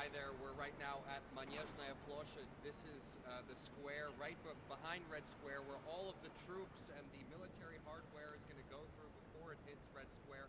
Hi there, we're right now at Manежная площадь. This is the square right behind Red Square where all of the troops and the military hardware is going to go through before it hits Red Square.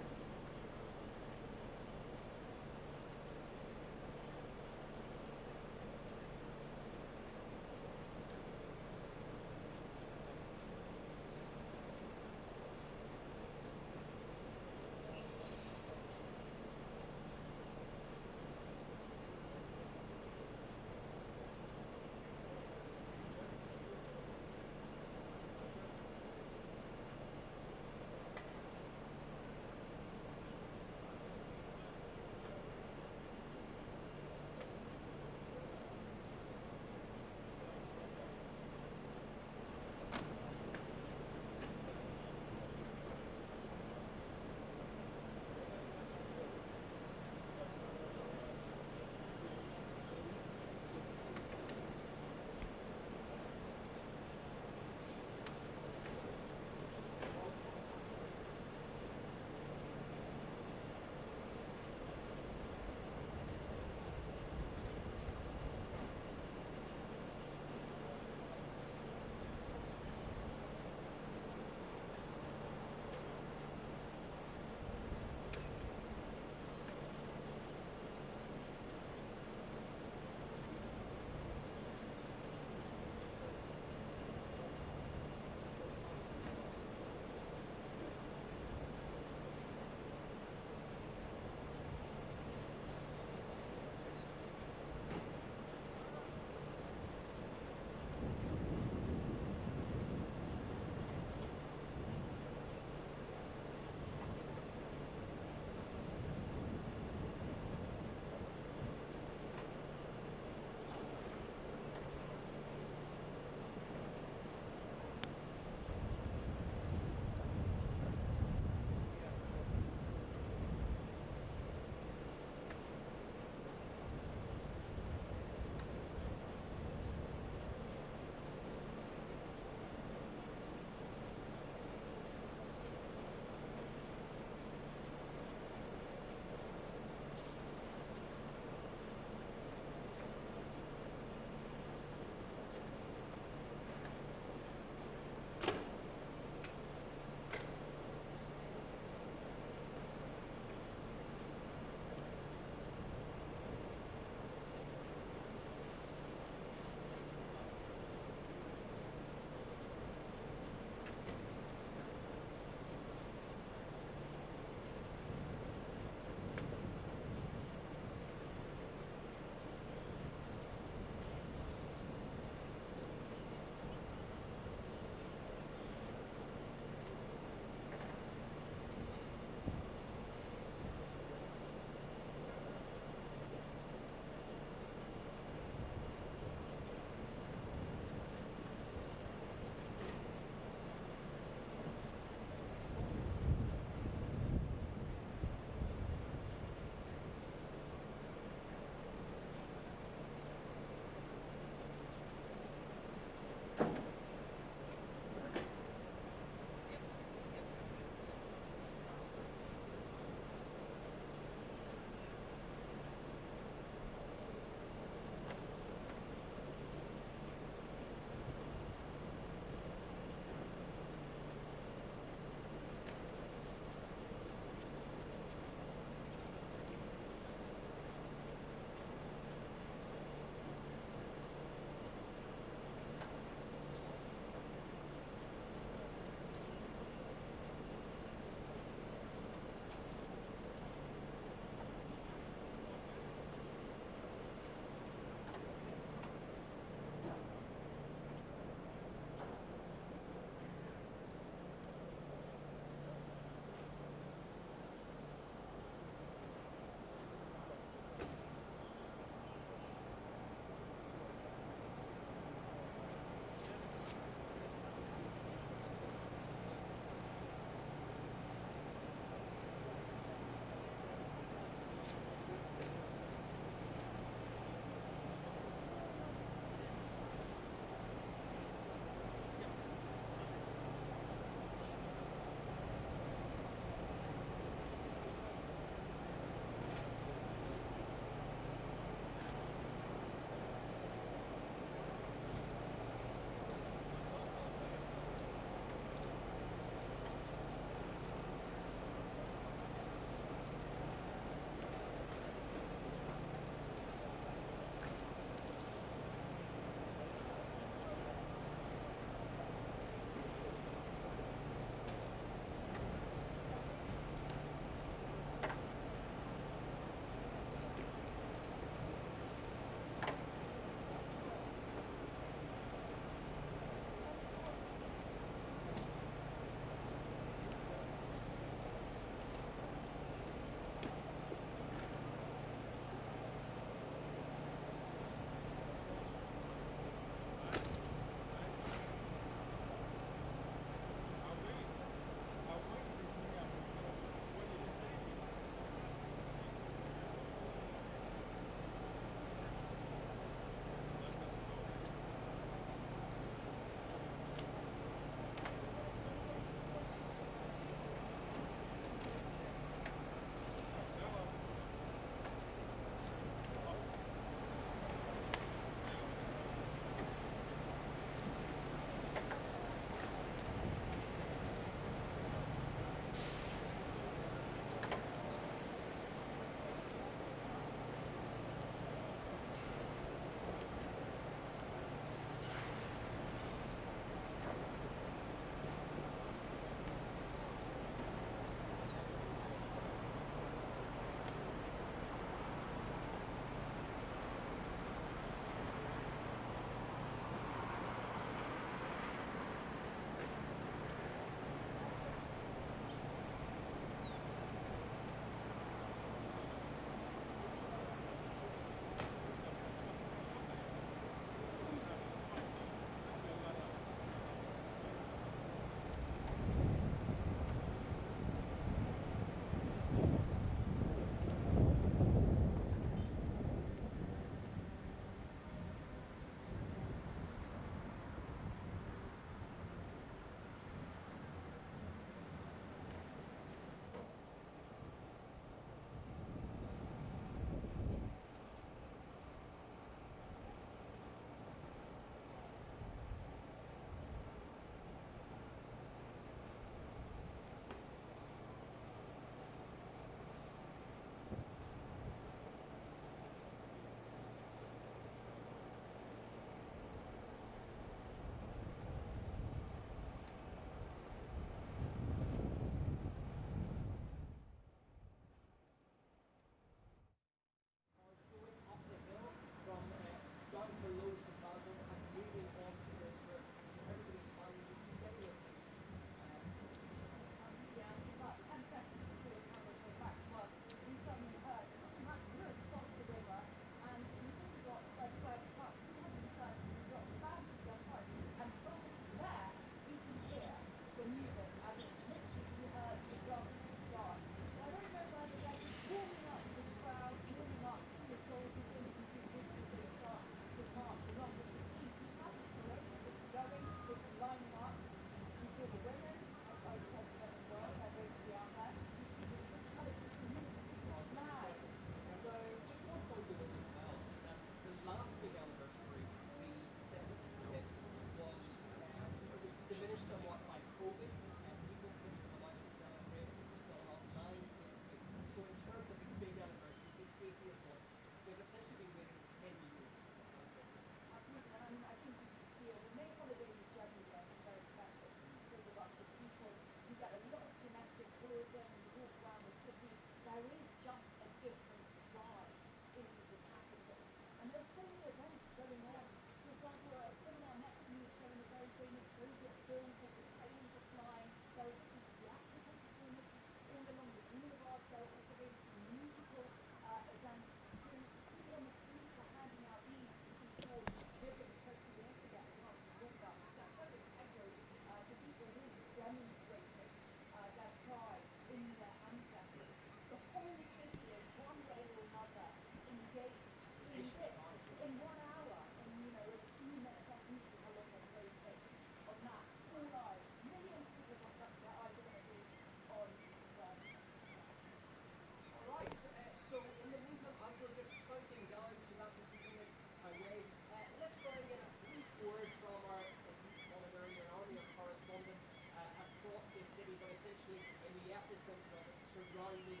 surrounding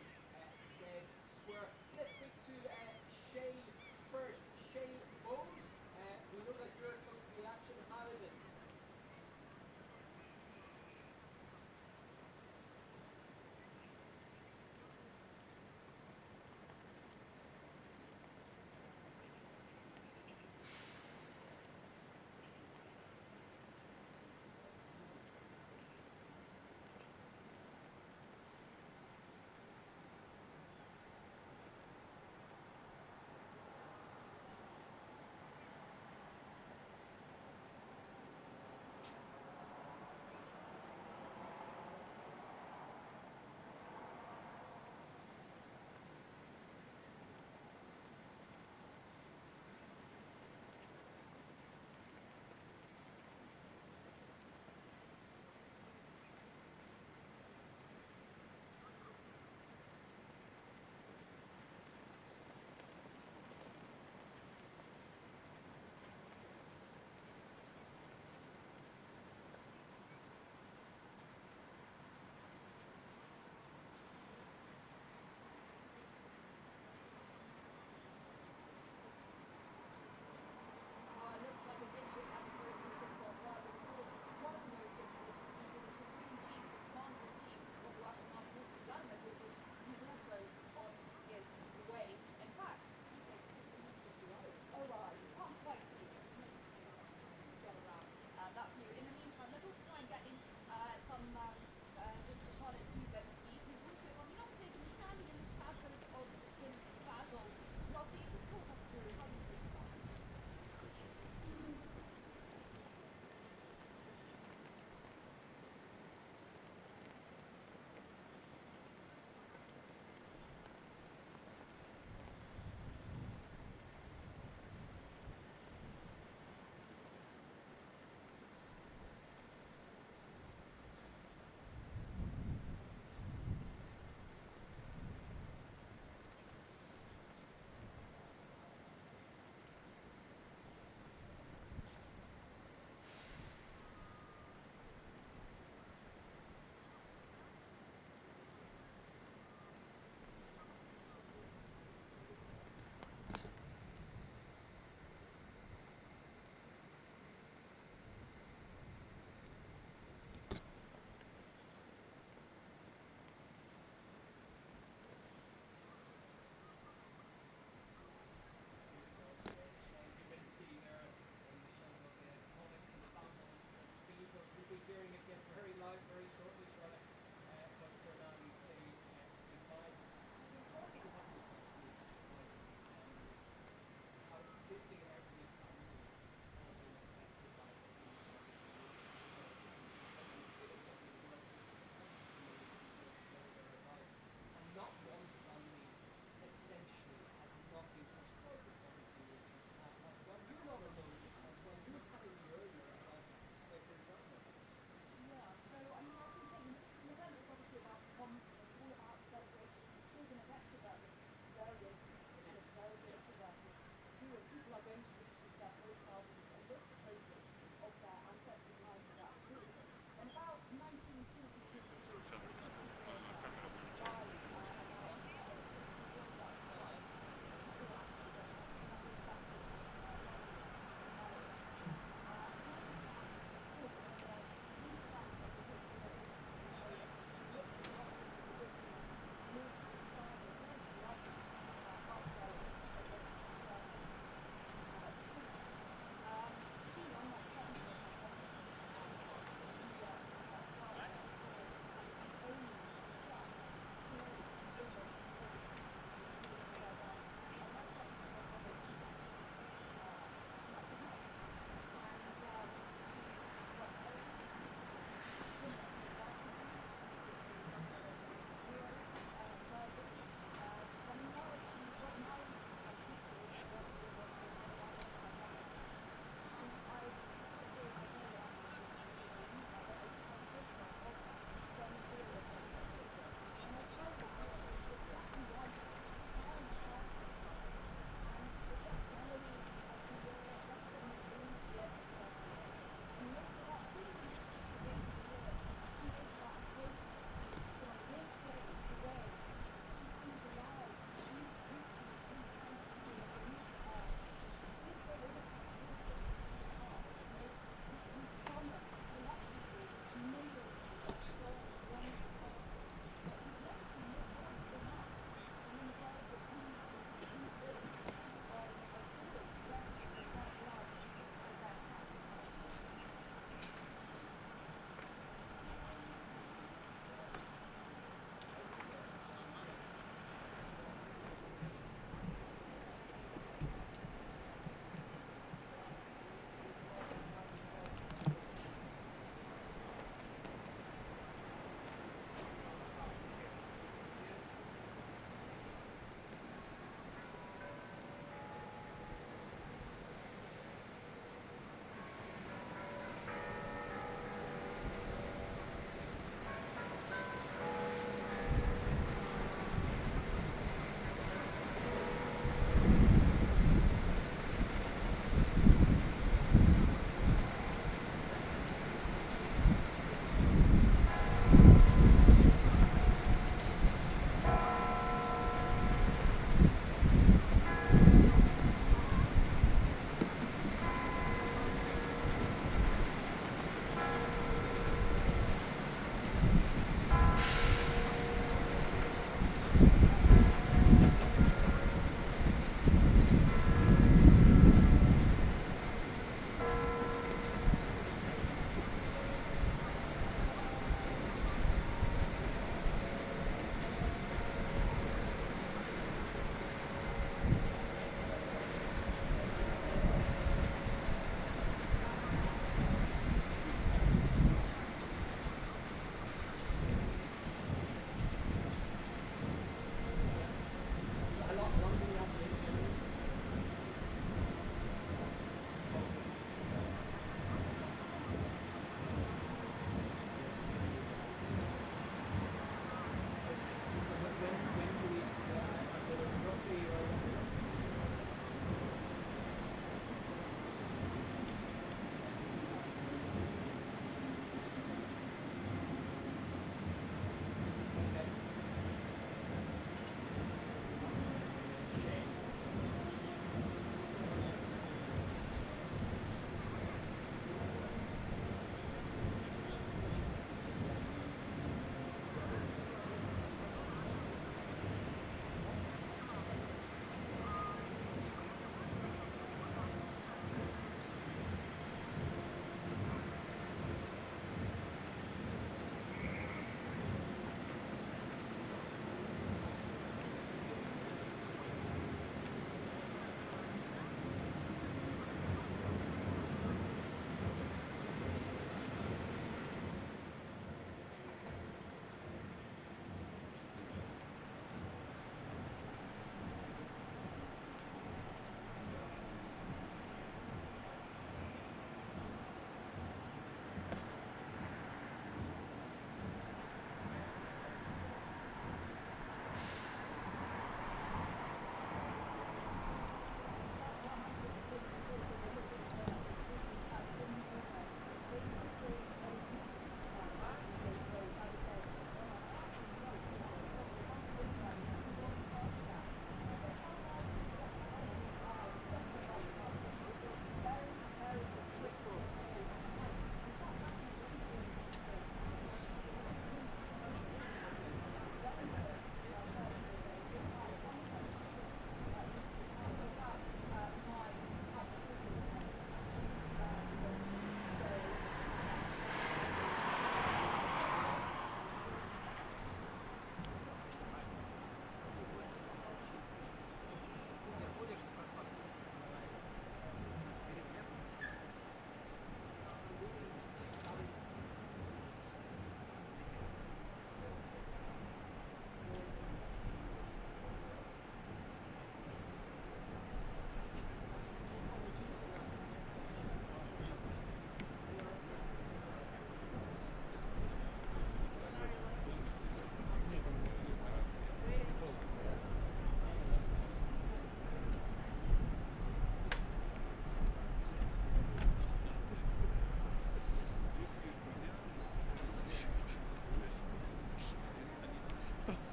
dead square. Let's speak to Shay first. Shay Bose, we know that you're close to the action. How is it?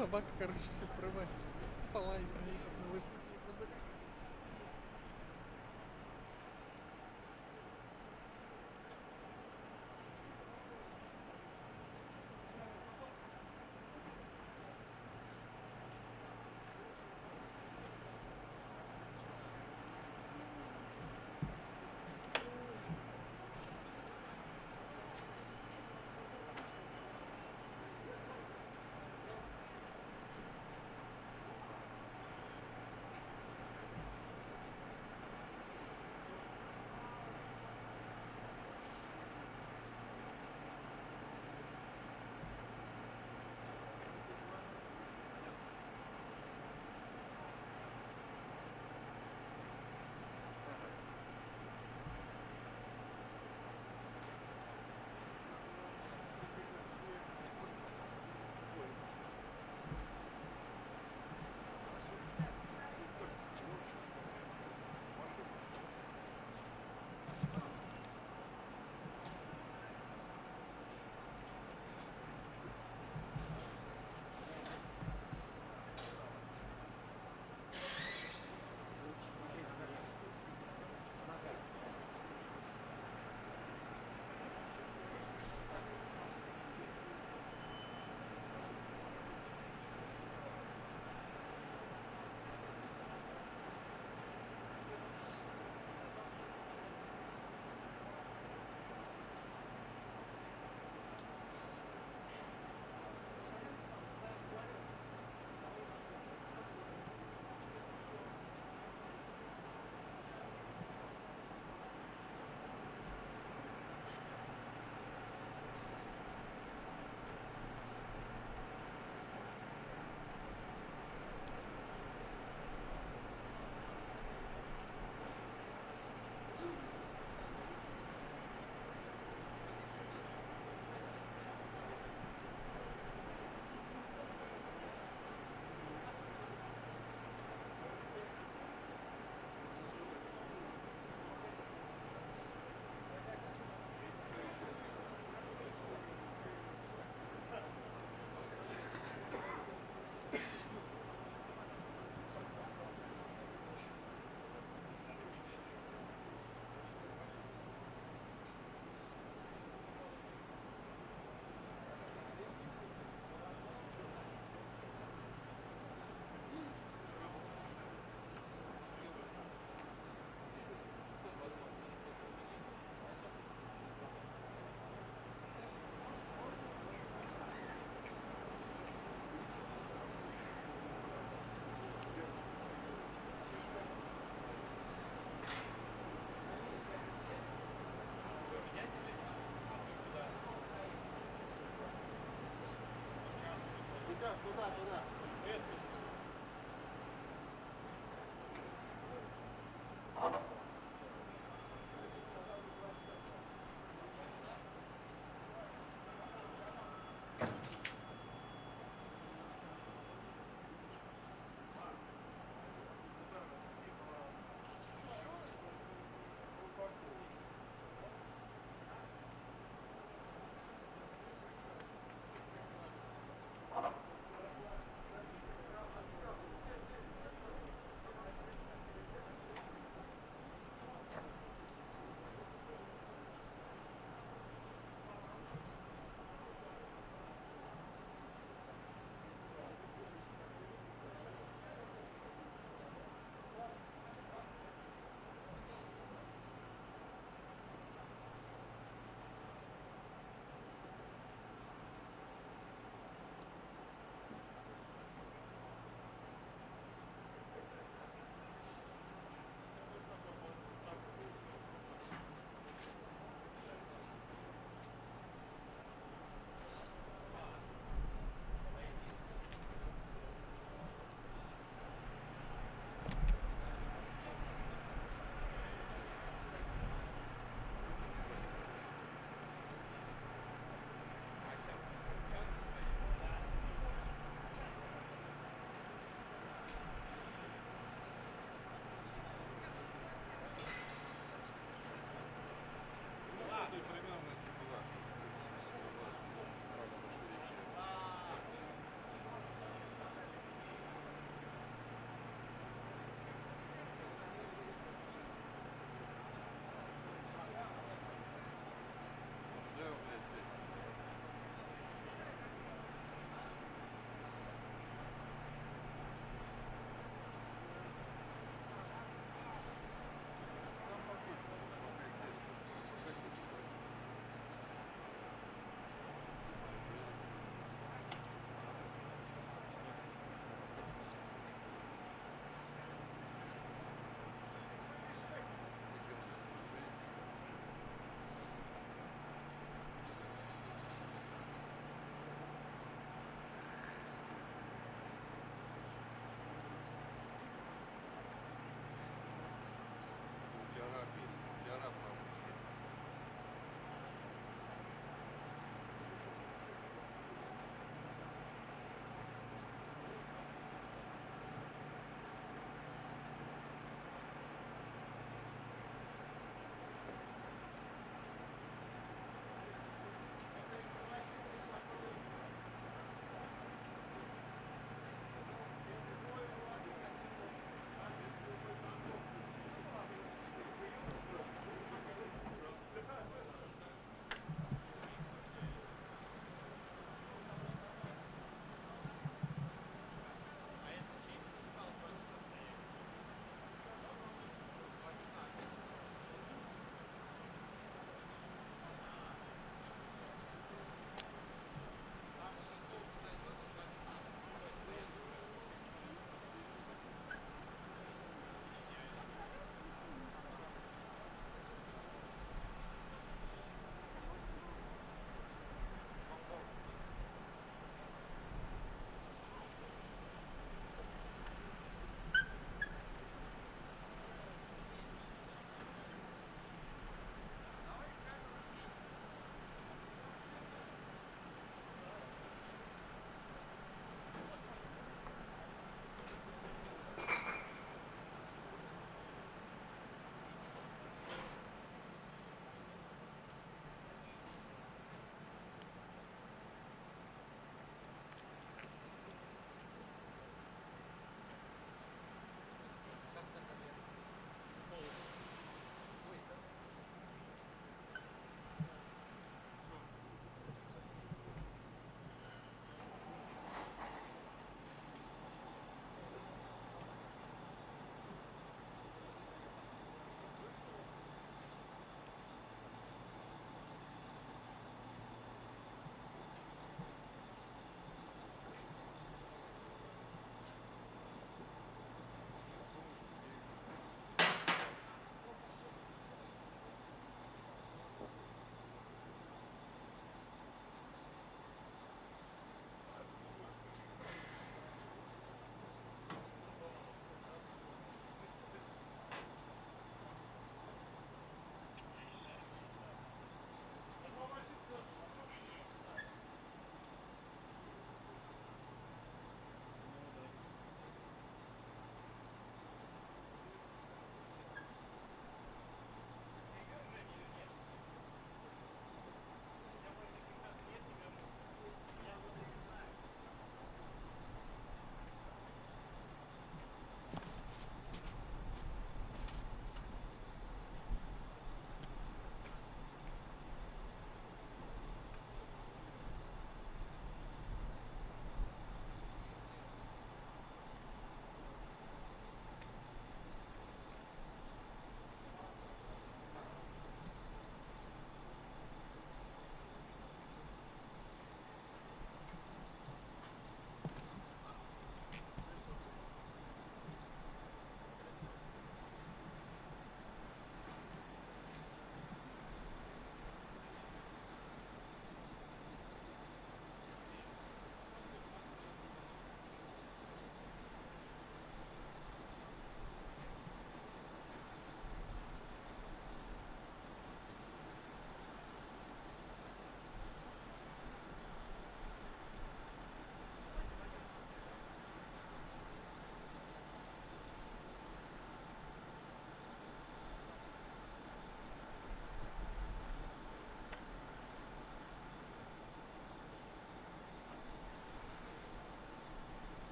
собака, короче, все порывается. Полай, проехав на высоте.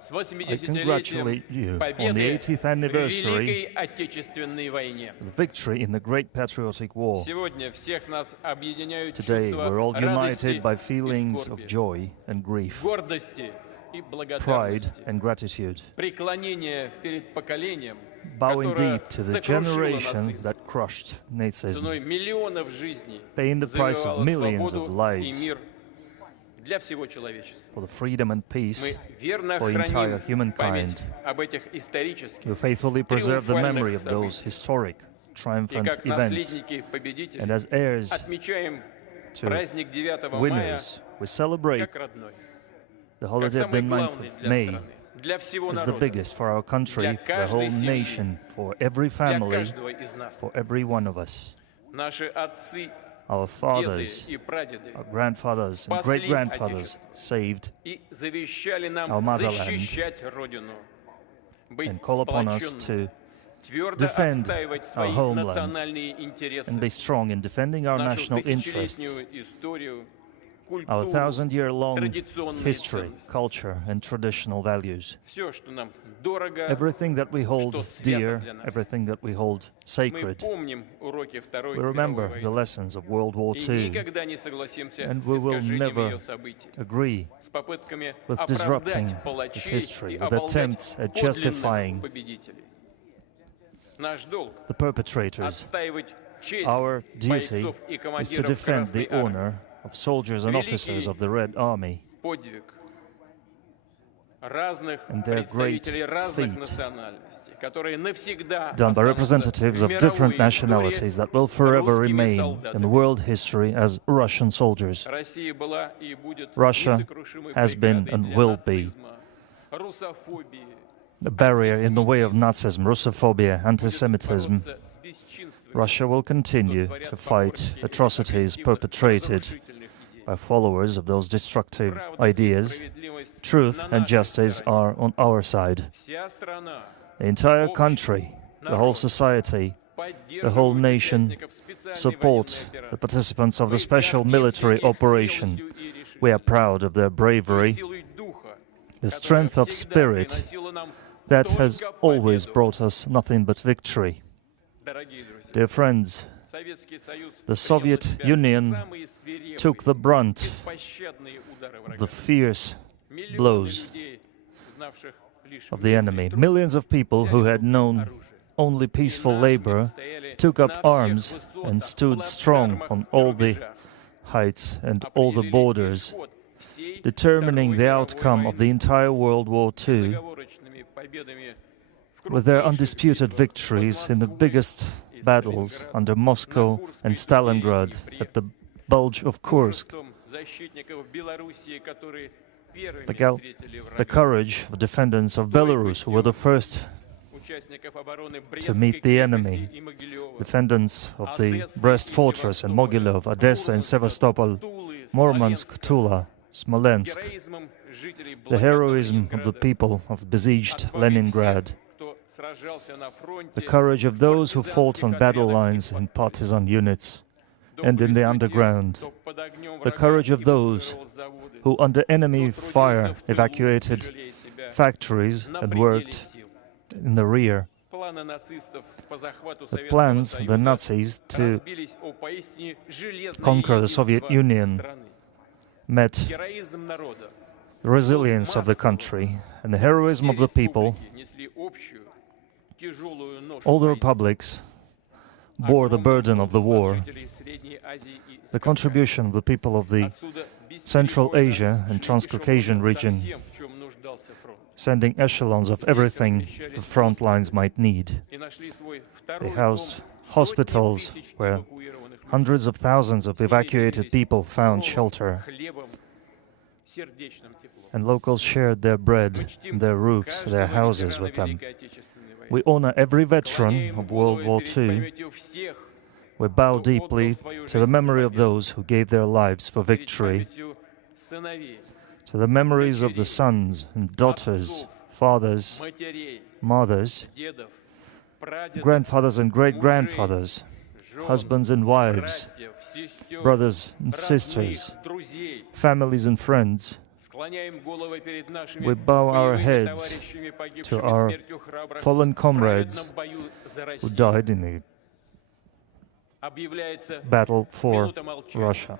I congratulate you on the 80th anniversary of the victory in the Great Patriotic War. Today, we're all united by feelings of joy and grief, pride and gratitude, bowing deep to the generation that crushed Nazism, paying the price of millions of lives for the freedom and peace for entire humankind. We faithfully preserve the memory of those historic, triumphant events, and as heirs to winners, we celebrate the holiday of the 9th of May. Is the biggest for our country, for the whole nation, for every family, for every one of us. Our fathers, our grandfathers and great-grandfathers saved our motherland and call upon us to defend our homeland and be strong in defending our national interests, our 1,000-year-long history, culture and traditional values. Everything that we hold dear, everything that we hold sacred. We remember the lessons of World War II, and we will never agree with disrupting this history, with attempts at justifying the perpetrators. Our duty is to defend the honor of soldiers and officers of the Red Army and their great feat done by representatives of different nationalities that will forever remain in world history as Russian soldiers. Russia has been and will be a barrier in the way of Nazism, Russophobia, anti-Semitism. Russia will continue to fight atrocities perpetrated by followers of those destructive ideas. Truth and justice are on our side. The entire country, the whole society, the whole nation support the participants of the special military operation. We are proud of their bravery, the strength of spirit that has always brought us nothing but victory. Dear friends, the Soviet Union took the brunt of the fierce blows of the enemy. Millions of people who had known only peaceful labor took up arms and stood strong on all the heights and all the borders, determining the outcome of the entire World War II with their undisputed victories in the biggest battles under Moscow and Stalingrad, at the Bulge of Kursk. The courage of defendants of Belarus, who were the first to meet the enemy, defendants of the Brest Fortress and Mogilov, Odessa and Sevastopol, Murmansk, Tula, Smolensk, the heroism of the people of besieged Leningrad, the courage of those who fought on battle lines in partisan units and in the underground, the courage of those who under enemy fire evacuated factories and worked in the rear. The plans of the Nazis to conquer the Soviet Union met the resilience of the country and the heroism of the people. All the republics bore the burden of the war. The contribution of the people of the Central Asia and Transcaucasian region, sending echelons of everything the front lines might need. They housed hospitals where hundreds of thousands of evacuated people found shelter, and locals shared their bread, their roofs, their houses with them. We honor every veteran of World War II. We bow deeply to the memory of those who gave their lives for victory, to the memories of the sons and daughters, fathers, mothers, grandfathers and great-grandfathers, husbands and wives, brothers and sisters, families and friends, We bow our heads to our fallen comrades who died in the battle for Russia.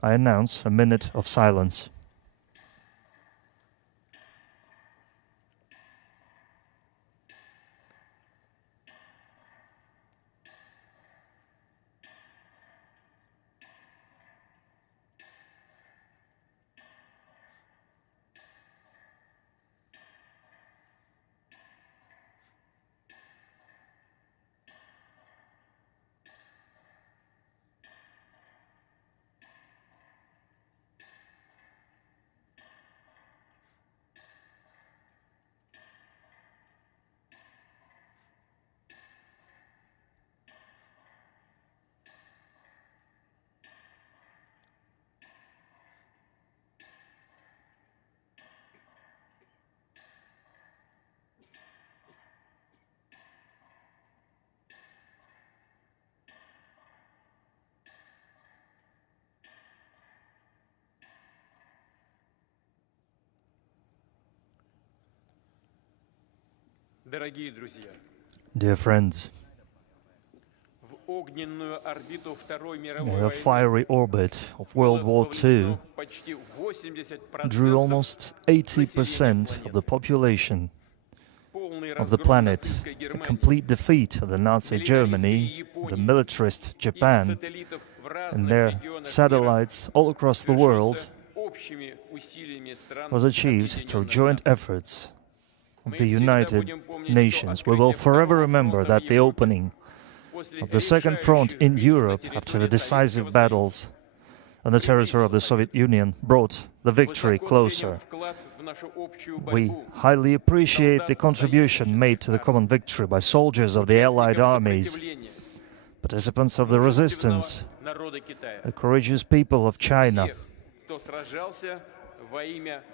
I announce a minute of silence. Dear friends, the fiery orbit of World War II drew almost 80% of the population of the planet. A complete defeat of the Nazi Germany, the militarist Japan, and their satellites all across the world was achieved through joint efforts of the United Nations. We will forever remember that the opening of the Second Front in Europe after the decisive battles on the territory of the Soviet Union brought the victory closer. We highly appreciate the contribution made to the common victory by soldiers of the Allied armies, participants of the resistance, the courageous people of China,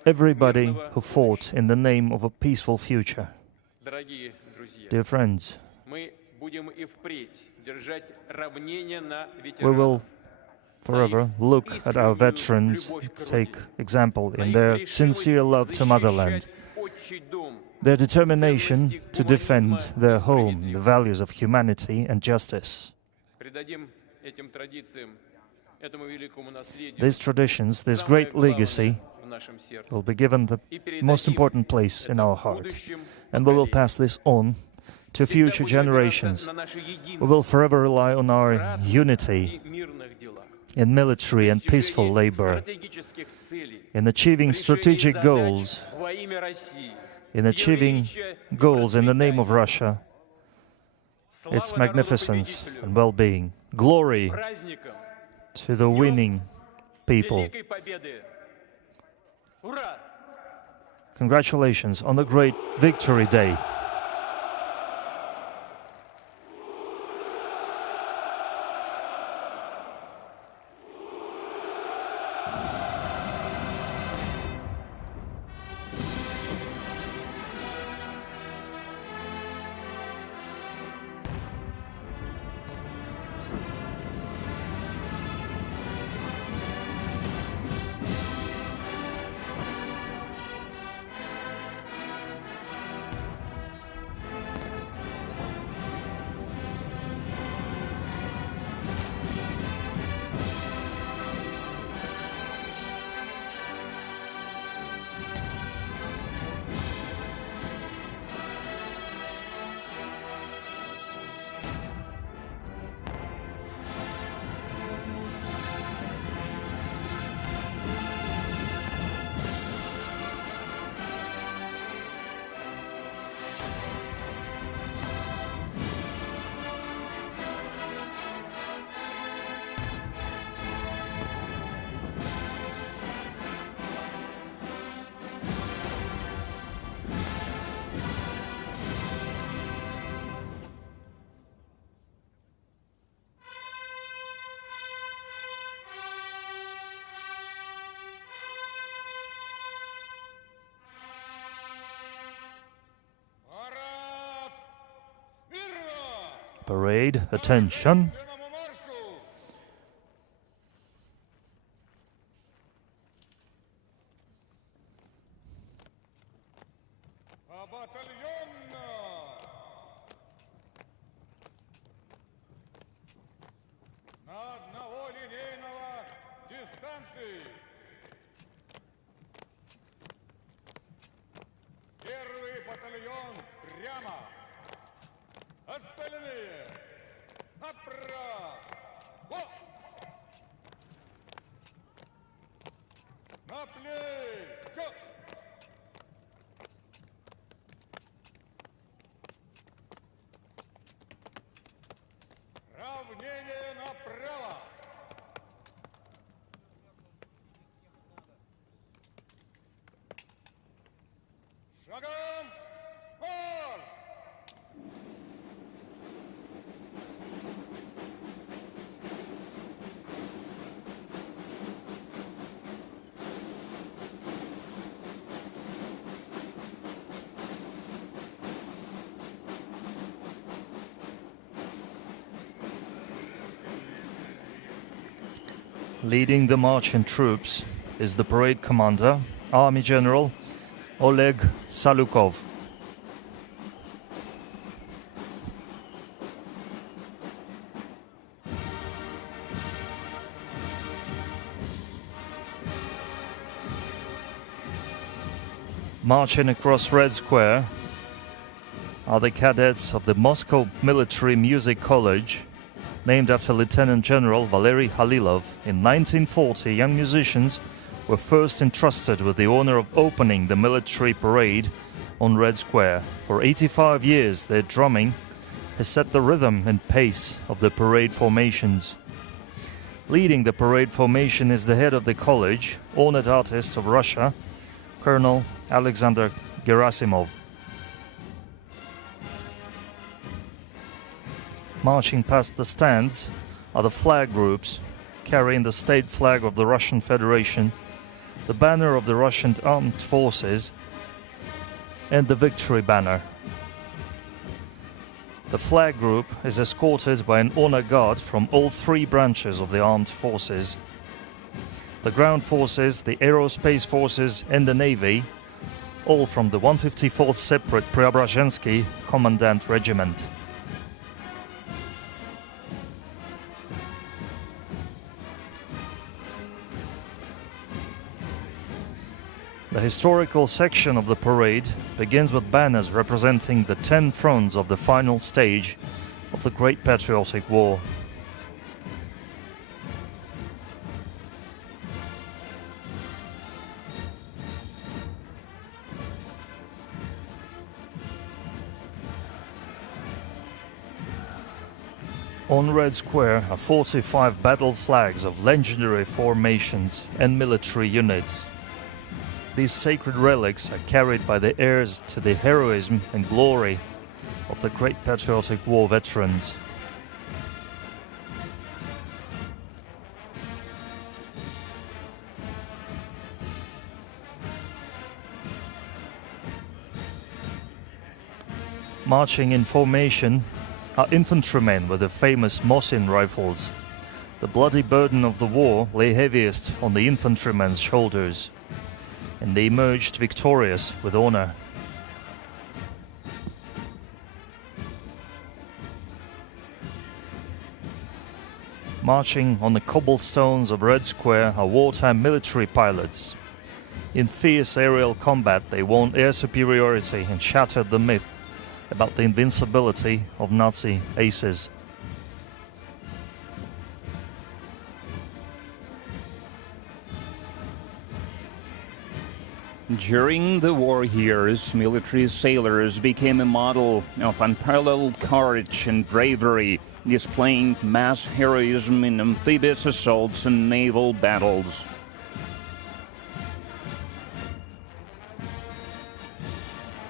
everybody who fought in the name of a peaceful future. Dear friends, we will forever look at our veterans, take example in their sincere love to motherland, their determination to defend their home, the values of humanity and justice. These traditions, this great legacy, will be given the most important place in our heart, and we will pass this on to future generations. We will forever rely on our unity in military and peaceful labor, in achieving strategic goals, in achieving goals in the name of Russia, its magnificence and well-being. Glory to the winning people. Congratulations on the great Victory Day. Parade, attention. Leading the marching troops is the parade commander, Army General Oleg Salukov. Marching across Red Square are the cadets of the Moscow Military Music College, named after Lieutenant General Valery Halilov. In 1940, young musicians were first entrusted with the honor of opening the military parade on Red Square. For 85 years, their drumming has set the rhythm and pace of the parade formations. Leading the parade formation is the head of the college, honored artist of Russia, Colonel Alexander Gerasimov. Marching past the stands are the flag groups carrying the state flag of the Russian Federation, the banner of the Russian Armed Forces, and the victory banner. The flag group is escorted by an honor guard from all three branches of the armed forces: the ground forces, the aerospace forces, and the navy, all from the 154th Separate Preobrazhensky Commandant Regiment. The historical section of the parade begins with banners representing the 10 fronts of the final stage of the Great Patriotic War. On Red Square are 45 battle flags of legendary formations and military units. These sacred relics are carried by the heirs to the heroism and glory of the Great Patriotic War veterans. Marching in formation are infantrymen with the famous Mosin rifles. The bloody burden of the war lay heaviest on the infantrymen's shoulders, and they emerged victorious with honor. Marching on the cobblestones of Red Square are wartime military pilots. In fierce aerial combat, they won air superiority and shattered the myth about the invincibility of Nazi aces. During the war years, military sailors became a model of unparalleled courage and bravery, displaying mass heroism in amphibious assaults and naval battles.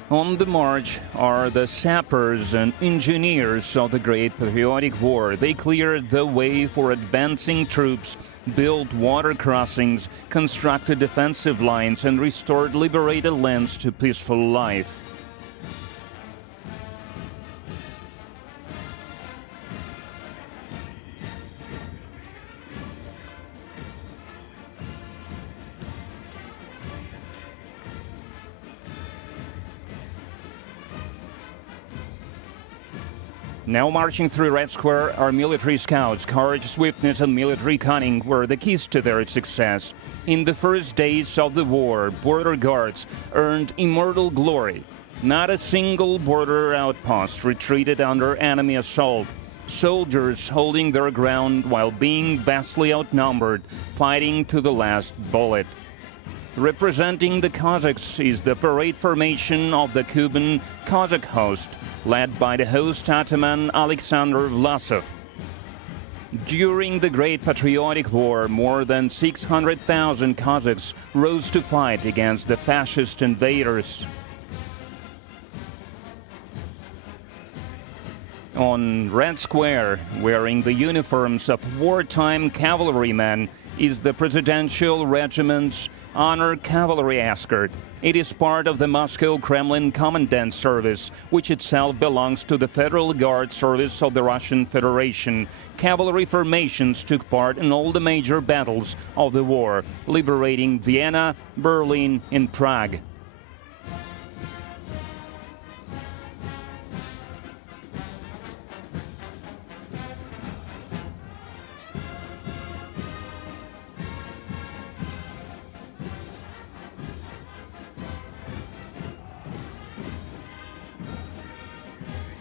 On the march are the sappers and engineers of the Great Patriotic War. They cleared the way for advancing troops, built water crossings, constructed defensive lines, and restored liberated lands to peaceful life. Now marching through Red Square are military scouts. Courage, swiftness, and military cunning were the keys to their success. In the first days of the war, border guards earned immortal glory. Not a single border outpost retreated under enemy assault. Soldiers holding their ground while being vastly outnumbered, fighting to the last bullet. Representing the Cossacks is the parade formation of the Cuban Cossack host, led by the host Ataman Alexander Vlasov. During the Great Patriotic War, more than 600,000 Cossacks rose to fight against the fascist invaders. On Red Square, wearing the uniforms of wartime cavalrymen, is the Presidential Regiment's Honor Cavalry Escort. It is part of the Moscow Kremlin Commandant Service, which itself belongs to the Federal Guard Service of the Russian Federation. Cavalry formations took part in all the major battles of the war, liberating Vienna, Berlin, and Prague.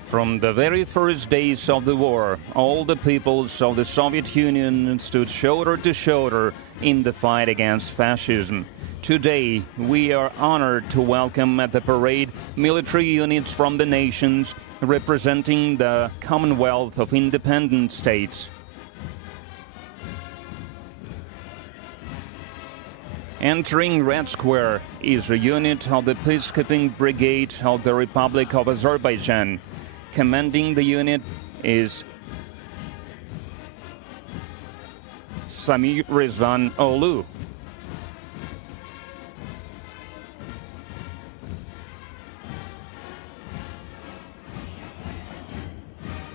From the very first days of the war, all the peoples of the Soviet Union stood shoulder to shoulder in the fight against fascism. Today, we are honored to welcome at the parade military units from the nations representing the Commonwealth of Independent States. Entering Red Square is a unit of the Peacekeeping Brigade of the Republic of Azerbaijan. Commanding the unit is Samir Rizvan Olu.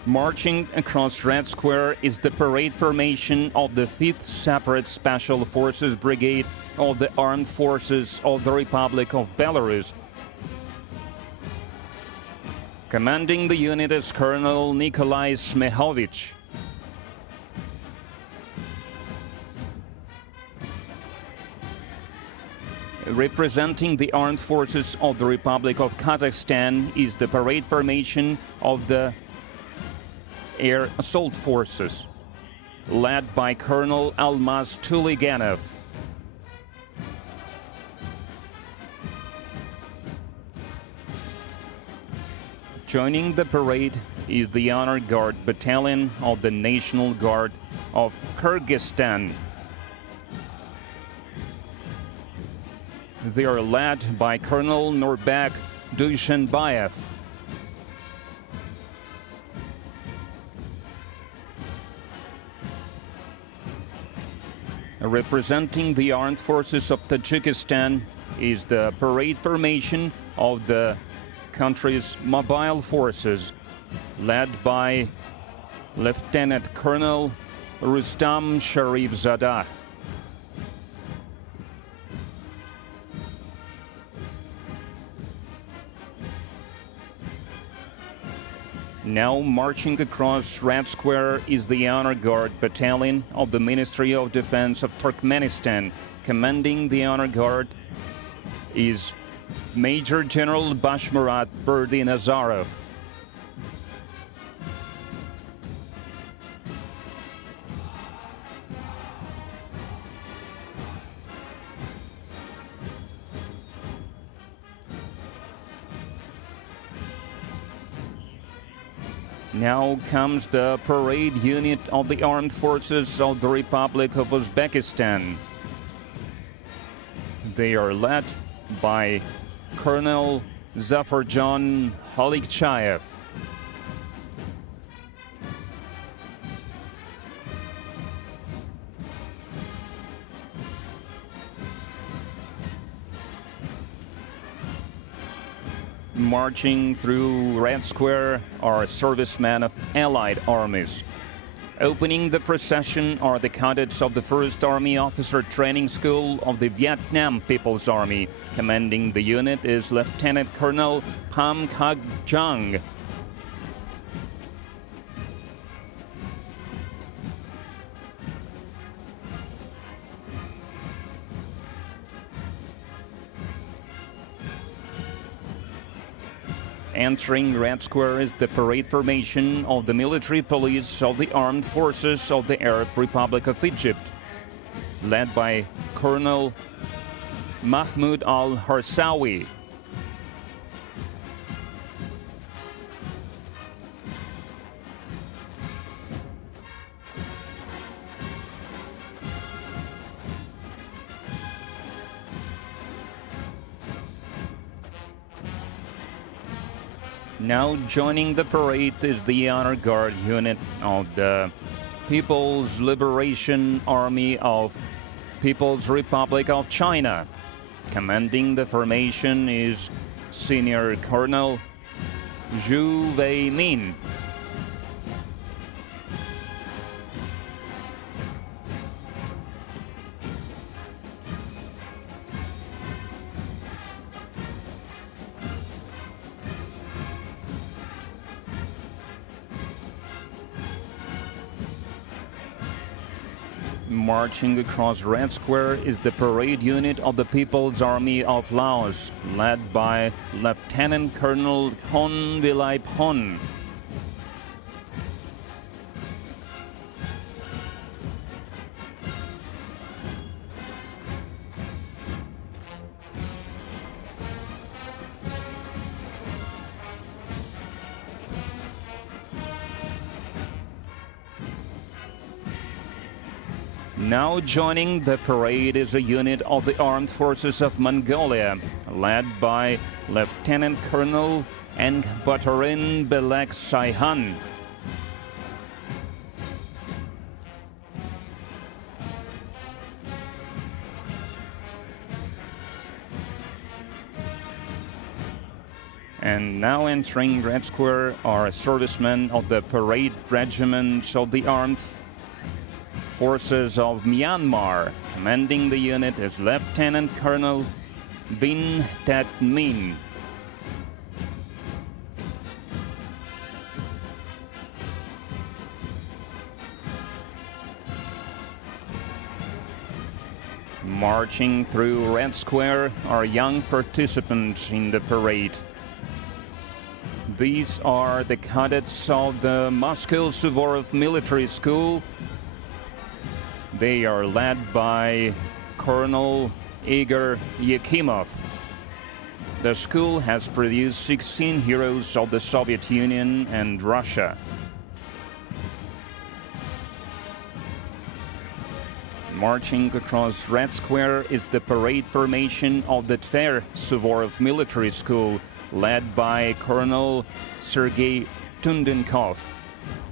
Marching across Red Square is the parade formation of the 5th Separate Special Forces Brigade of the Armed Forces of the Republic of Belarus. Commanding the unit is Colonel Nikolai Smehovich. Representing the Armed Forces of the Republic of Kazakhstan is the parade formation of the Air Assault Forces, led by Colonel Almaz Tuliganov. Joining the parade is the Honor Guard Battalion of the National Guard of Kyrgyzstan. They are led by Colonel Nurbek Dushanbayev. Representing the Armed Forces of Tajikistan is the parade formation of the country's mobile forces, led by Lieutenant Colonel Rustam Sharifzada. Now marching across Red Square is the Honor Guard Battalion of the Ministry of Defense of Turkmenistan. Commanding the Honor Guard is Major General Bashmurat Berdi-Nazarov. Now comes the parade unit of the Armed Forces of the Republic of Uzbekistan. They are led by Colonel Zafarjan Halikchayev. Marching through Red Square are servicemen of Allied armies. Opening the procession are the cadets of the 1st Army Officer Training School of the Vietnam People's Army. Commanding the unit is Lieutenant Colonel Pham Khak Jang. Entering Red Square is the parade formation of the military police of the armed forces of the Arab Republic of Egypt, led by Colonel Mahmoud al-Harsawi. Now joining the parade is the Honor Guard unit of the People's Liberation Army of People's Republic of China. Commanding the formation is Senior Colonel Zhu Wei-min. Marching across Red Square is the parade unit of the People's Army of Laos, led by Lieutenant Colonel Hon Vilaip Hon. Now joining the parade is a unit of the Armed Forces of Mongolia, led by Lieutenant Colonel Engbatarin Belek Saihan. And now entering Red Square are servicemen of the parade regiments of the Armed Forces of Myanmar. Commanding the unit is Lieutenant Colonel Vin Tet Min. Marching through Red Square are young participants in the parade. These are the cadets of the Moscow Suvorov Military School. They are led by Colonel Igor Yakimov. The school has produced 16 heroes of the Soviet Union and Russia. Marching across Red Square is the parade formation of the Tver Suvorov Military School, led by Colonel Sergei Tundenkov.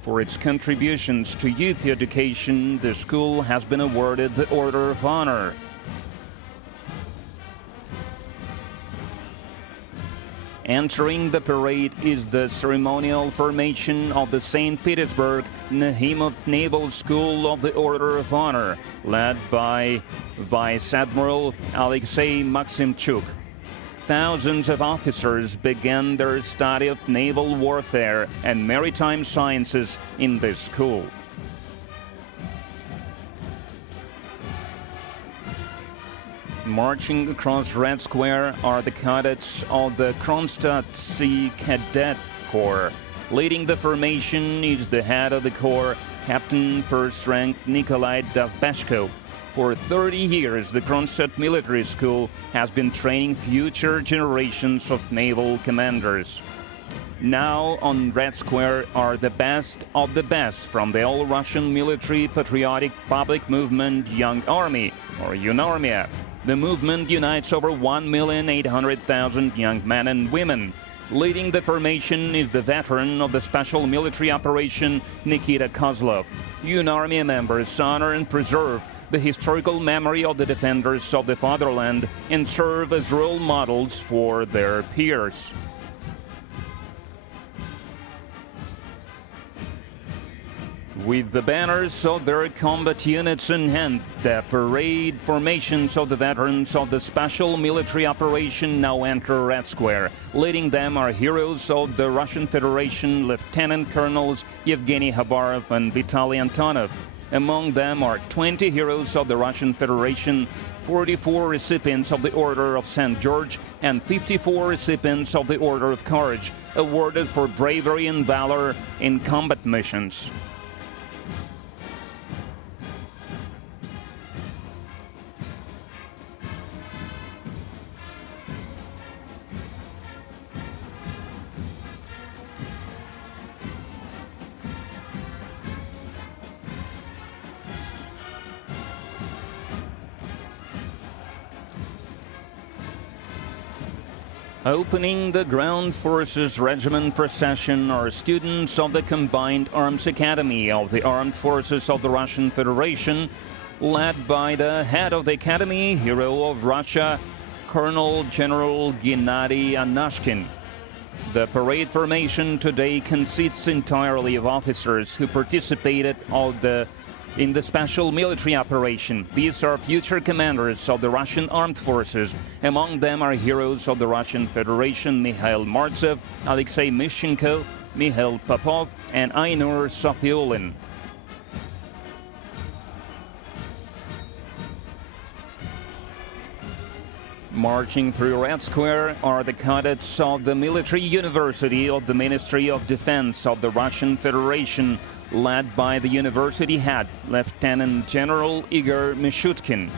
For its contributions to youth education, the school has been awarded the Order of Honor. Entering the parade is the ceremonial formation of the St. Petersburg Nahimov Naval School of the Order of Honor, led by Vice Admiral Alexei Maximchuk. Thousands of officers began their study of naval warfare and maritime sciences in this school. Marching across Red Square are the cadets of the Kronstadt Sea Cadet Corps. Leading the formation is the head of the corps, Captain First Rank Nikolai Davbeshko. For 30 years, the Kronstadt Military School has been training future generations of naval commanders. Now on Red Square are the best of the best from the all-Russian military patriotic public movement Young Army, or Unarmia. The movement unites over 1,800,000 young men and women. Leading the formation is the veteran of the special military operation, Nikita Kozlov. Unarmia members honor and preserve the historical memory of the defenders of the fatherland and serve as role models for their peers. With the banners of their combat units in hand, the parade formations of the veterans of the special military operation now enter Red Square. Leading them are heroes of the Russian Federation, Lieutenant Colonels Yevgeny Khabarov and Vitaly Antonov. Among them are 20 heroes of the Russian Federation, 44 recipients of the Order of St. George and 54 recipients of the Order of Courage, awarded for bravery and valor in combat missions. Opening the Ground Forces Regiment procession are students of the Combined Arms Academy of the Armed Forces of the Russian Federation, led by the head of the Academy, hero of Russia, Colonel General Gennady Anashkin. The parade formation today consists entirely of officers who participated in the special military operation. These are future commanders of the Russian armed forces. Among them are heroes of the Russian Federation Mikhail Martsev, Alexei Mishchenko, Mikhail Popov, and Ainur Sofiulin. Marching through Red Square are the cadets of the Military University of the Ministry of Defense of the Russian Federation, led by the university head, Lieutenant General Igor Mishutkin.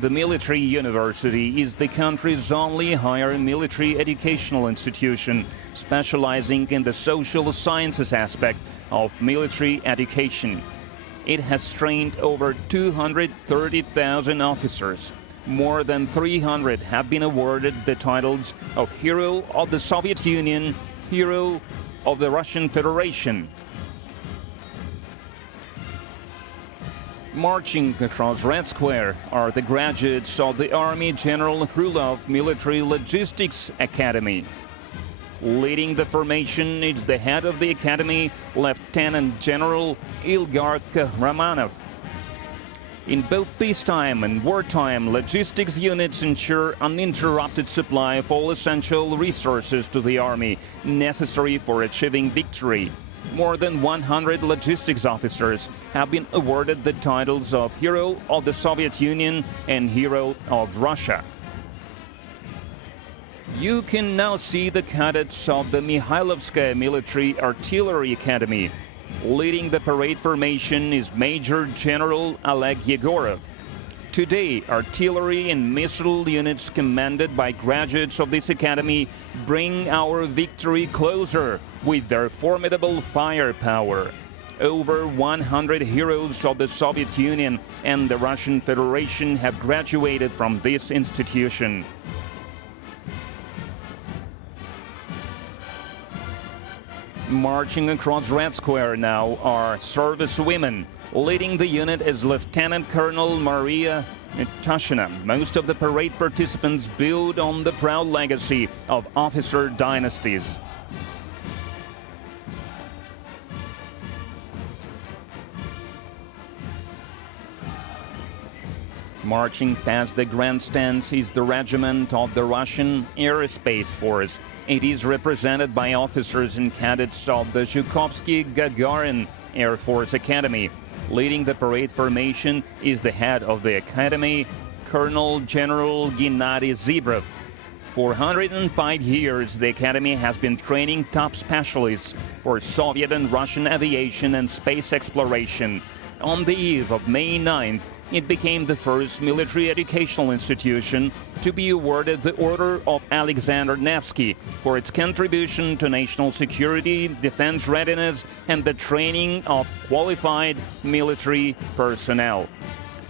The Military University is the country's only higher military educational institution, specializing in the social sciences aspect of military education. It has trained over 230,000 officers. More than 300 have been awarded the titles of Hero of the Soviet Union, Hero of the Russian Federation. Marching across Red Square are the graduates of the Army General Krylov Military Logistics Academy. Leading the formation is the head of the academy, Lieutenant General Ilgar Kahramanov. In both peacetime and wartime, logistics units ensure uninterrupted supply of all essential resources to the army necessary for achieving victory. More than 100 logistics officers have been awarded the titles of Hero of the Soviet Union and Hero of Russia. You can now see the cadets of the Mikhailovskaya Military Artillery Academy. Leading the parade formation is Major General Oleg Yegorov. Today, artillery and missile units commanded by graduates of this academy bring our victory closer with their formidable firepower. Over 100 heroes of the Soviet Union and the Russian Federation have graduated from this institution. Marching across Red Square now are service women. Leading the unit is Lieutenant Colonel Maria Tashina. Most of the parade participants build on the proud legacy of officer dynasties. Marching past the grandstands is the regiment of the Russian Aerospace Force. It is represented by officers and cadets of the Zhukovsky-Gagarin Air Force Academy. Leading the parade formation is the head of the academy, Colonel General Gennady Zibrov. For 105 years, the academy has been training top specialists for Soviet and Russian aviation and space exploration. On the eve of May 9th, it became the first military educational institution to be awarded the Order of Alexander Nevsky for its contribution to national security, defense readiness, and the training of qualified military personnel.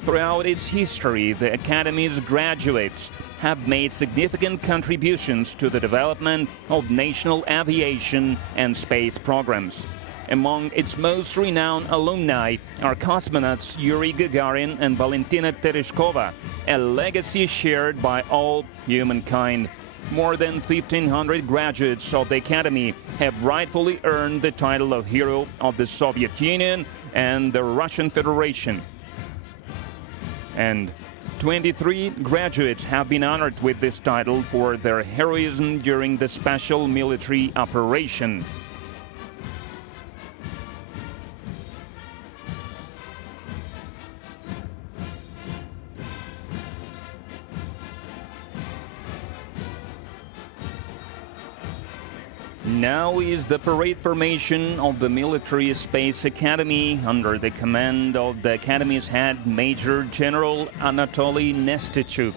Throughout its history, the Academy's graduates have made significant contributions to the development of national aviation and space programs. Among its most renowned alumni are cosmonauts Yuri Gagarin and Valentina Tereshkova, a legacy shared by all humankind. More than 1,500 graduates of the Academy have rightfully earned the title of Hero of the Soviet Union and the Russian Federation. And 23 graduates have been honored with this title for their heroism during the special military operation. Now is the parade formation of the Military Space Academy under the command of the Academy's head, Major General Anatoly Nestychuk.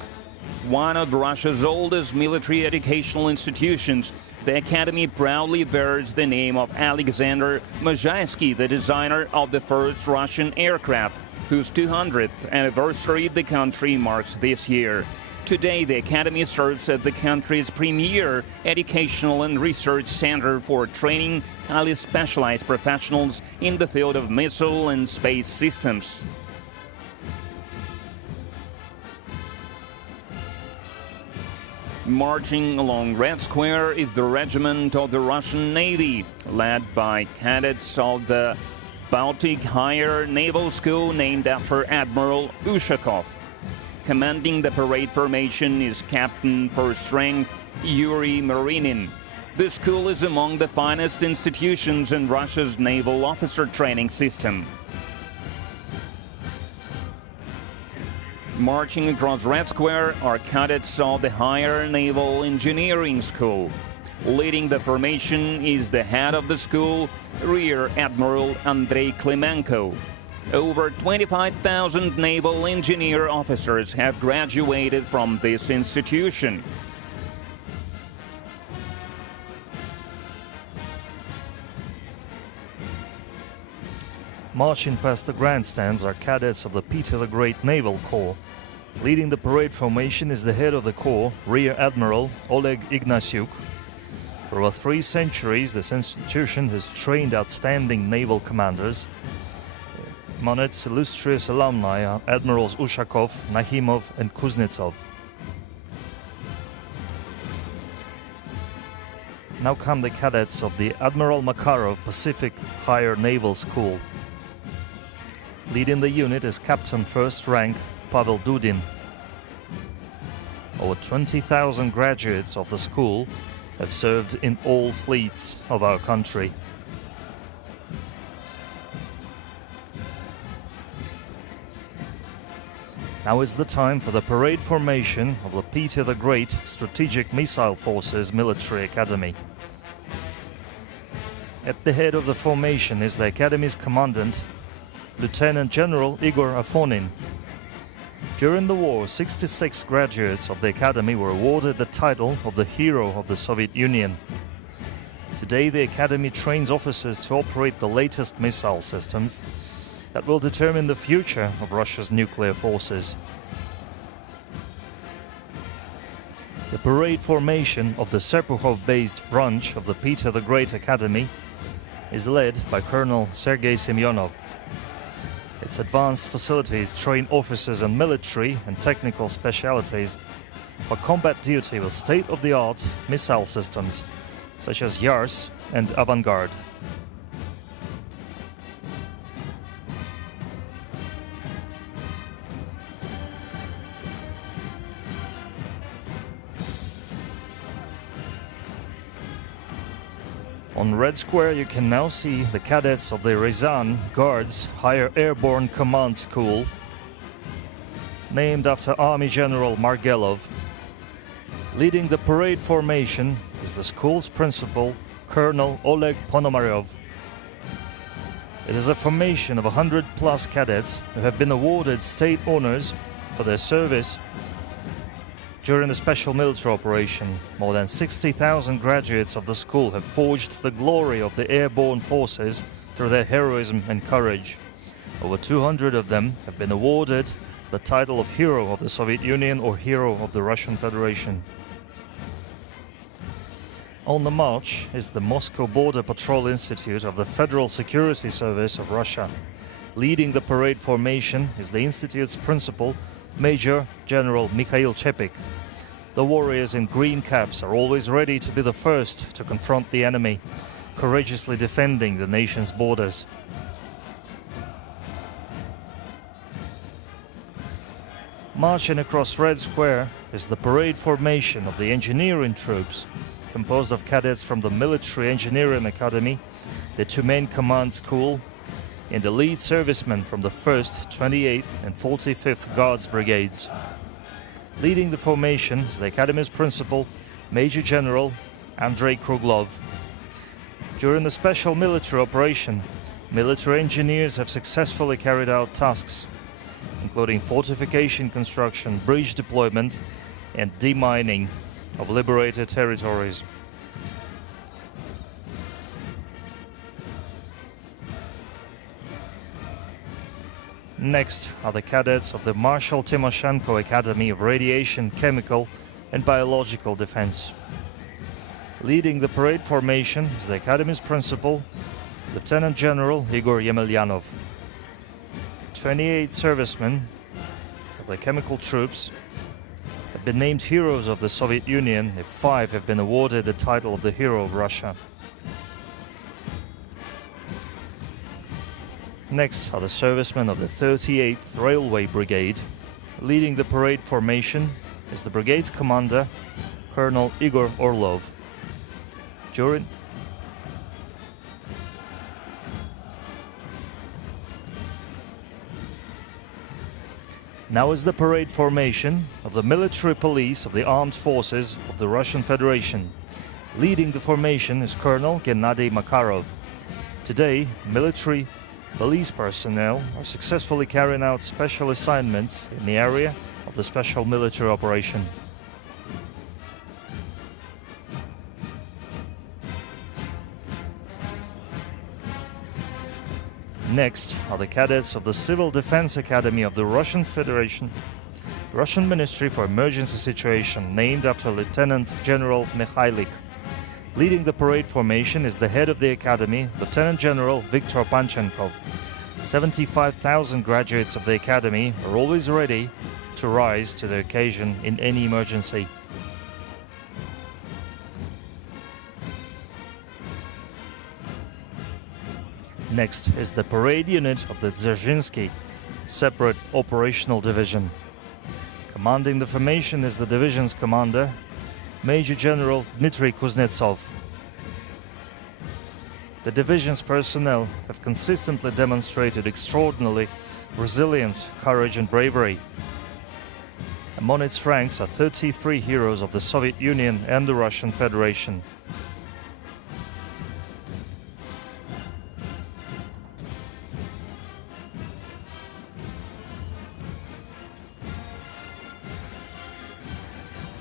One of Russia's oldest military educational institutions, the Academy proudly bears the name of Alexander Majaysky, the designer of the first Russian aircraft, whose 200th anniversary the country marks this year. Today, the Academy serves as the country's premier educational and research center for training highly specialized professionals in the field of missile and space systems. Marching along Red Square is the regiment of the Russian Navy, led by cadets of the Baltic Higher Naval School named after Admiral Ushakov. Commanding the parade formation is Captain First Rank Yuri Marinin. The school is among the finest institutions in Russia's naval officer training system. Marching across Red Square are cadets of the Higher Naval Engineering School. Leading the formation is the head of the school, Rear Admiral Andrei Klimenko. Over 25,000 naval engineer officers have graduated from this institution. Marching past the grandstands are cadets of the Peter the Great Naval Corps. Leading the parade formation is the head of the Corps, Rear Admiral Oleg Ignatiuk. For over 3 centuries, this institution has trained outstanding naval commanders. Among its illustrious alumni are Admirals Ushakov, Nahimov and Kuznetsov. Now come the cadets of the Admiral Makarov Pacific Higher Naval School. Leading the unit is Captain First Rank Pavel Dudin. Over 20,000 graduates of the school have served in all fleets of our country. Now is the time for the parade formation of the Peter the Great Strategic Missile Forces Military Academy. At the head of the formation is the Academy's commandant, Lieutenant General Igor Afonin. During the war, 66 graduates of the Academy were awarded the title of the Hero of the Soviet Union. Today, the Academy trains officers to operate the latest missile systems that will determine the future of Russia's nuclear forces. The parade formation of the Serpukhov-based branch of the Peter the Great Academy is led by Colonel Sergei Semyonov. Its advanced facilities train officers in military and technical specialties for combat duty with state-of-the-art missile systems such as Yars and Avangard. On Red Square, you can now see the cadets of the Ryazan Guards Higher Airborne Command School, named after Army General Margelov. Leading the parade formation is the school's principal, Colonel Oleg Ponomaryov. It is a formation of 100-plus cadets who have been awarded state honors for their service during the special military operation. More than 60,000 graduates of the school have forged the glory of the airborne forces through their heroism and courage. Over 200 of them have been awarded the title of Hero of the Soviet Union or Hero of the Russian Federation. On the march is the Moscow Border Patrol Institute of the Federal Security Service of Russia. Leading the parade formation is the institute's principal, Major General Mikhail Chepik. The warriors in green caps are always ready to be the first to confront the enemy, courageously defending the nation's borders. Marching across Red Square is the parade formation of the engineering troops, composed of cadets from the Military Engineering Academy, the 2 main command school, and the lead servicemen from the 1st, 28th and 45th Guards Brigades. Leading the formation is the Academy's principal, Major General Andrei Kruglov. During the special military operation, military engineers have successfully carried out tasks, including fortification construction, bridge deployment, and demining of liberated territories. Next are the cadets of the Marshal Timoshenko Academy of Radiation, Chemical and Biological Defense. Leading the parade formation is the Academy's principal, Lieutenant General Igor Yemelyanov. 28 servicemen of the chemical troops have been named heroes of the Soviet Union, and 5 have been awarded the title of the Hero of Russia. Next are the servicemen of the 38th Railway Brigade. Leading the parade formation is the brigade's commander, Colonel Igor Orlov. Now is the parade formation of the military police of the armed forces of the Russian Federation. Leading the formation is Colonel Gennady Makarov. Today, military police personnel are successfully carrying out special assignments in the area of the special military operation. Next are the cadets of the Civil Defense Academy of the Russian Federation, Russian Ministry for Emergency Situation, named after Lieutenant General Mikhailik. Leading the parade formation is the head of the Academy, Lieutenant General Viktor Panchenkov. 75,000 graduates of the Academy are always ready to rise to the occasion in any emergency. Next is the parade unit of the Dzerzhinsky Separate Operational Division. Commanding the formation is the division's commander, Major General Dmitry Kuznetsov. The division's personnel have consistently demonstrated extraordinary resilience, courage and bravery. Among its ranks are 33 heroes of the Soviet Union and the Russian Federation.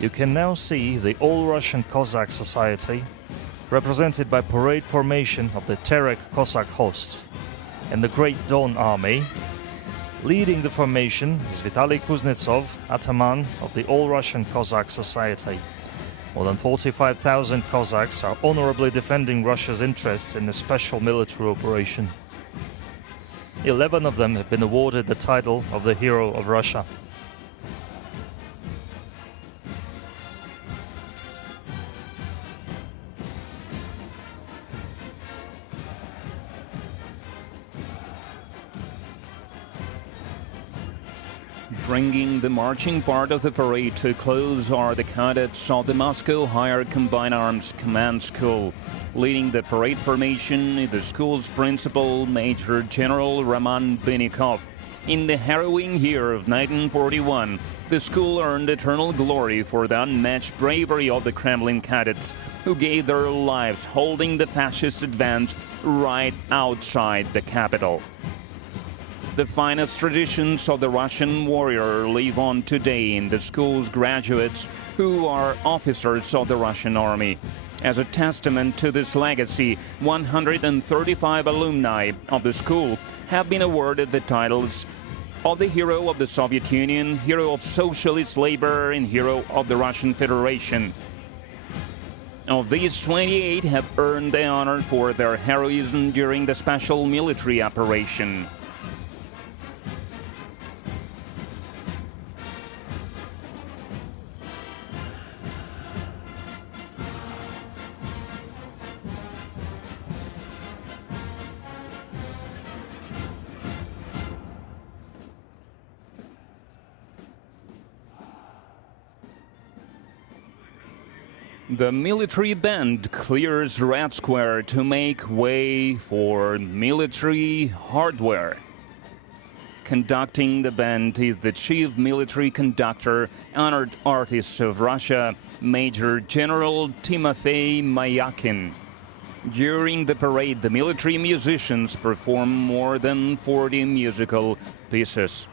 You can now see the All-Russian Cossack Society, represented by parade formation of the Terek Cossack Host and the Great Don Army. Leading the formation is Vitaly Kuznetsov, Ataman of the All-Russian Cossack Society. More than 45,000 Cossacks are honorably defending Russia's interests in a special military operation. 11 of them have been awarded the title of the Hero of Russia. Bringing the marching part of the parade to a close are the cadets of the Moscow Higher Combined Arms Command School. Leading the parade formation is the school's principal, Major General Roman Benikov. In the harrowing year of 1941, the school earned eternal glory for the unmatched bravery of the Kremlin cadets, who gave their lives holding the fascist advance right outside the capital. The finest traditions of the Russian warrior live on today in the school's graduates, who are officers of the Russian Army. As a testament to this legacy, 135 alumni of the school have been awarded the titles of the Hero of the Soviet Union, Hero of Socialist Labor, and Hero of the Russian Federation. Of these, 28 have earned the honor for their heroism during the special military operation. The military band clears Red Square to make way for military hardware. Conducting the band is the Chief Military Conductor, honored artist of Russia, Major General Timofey Mayakin. During the parade, the military musicians perform more than 40 musical pieces.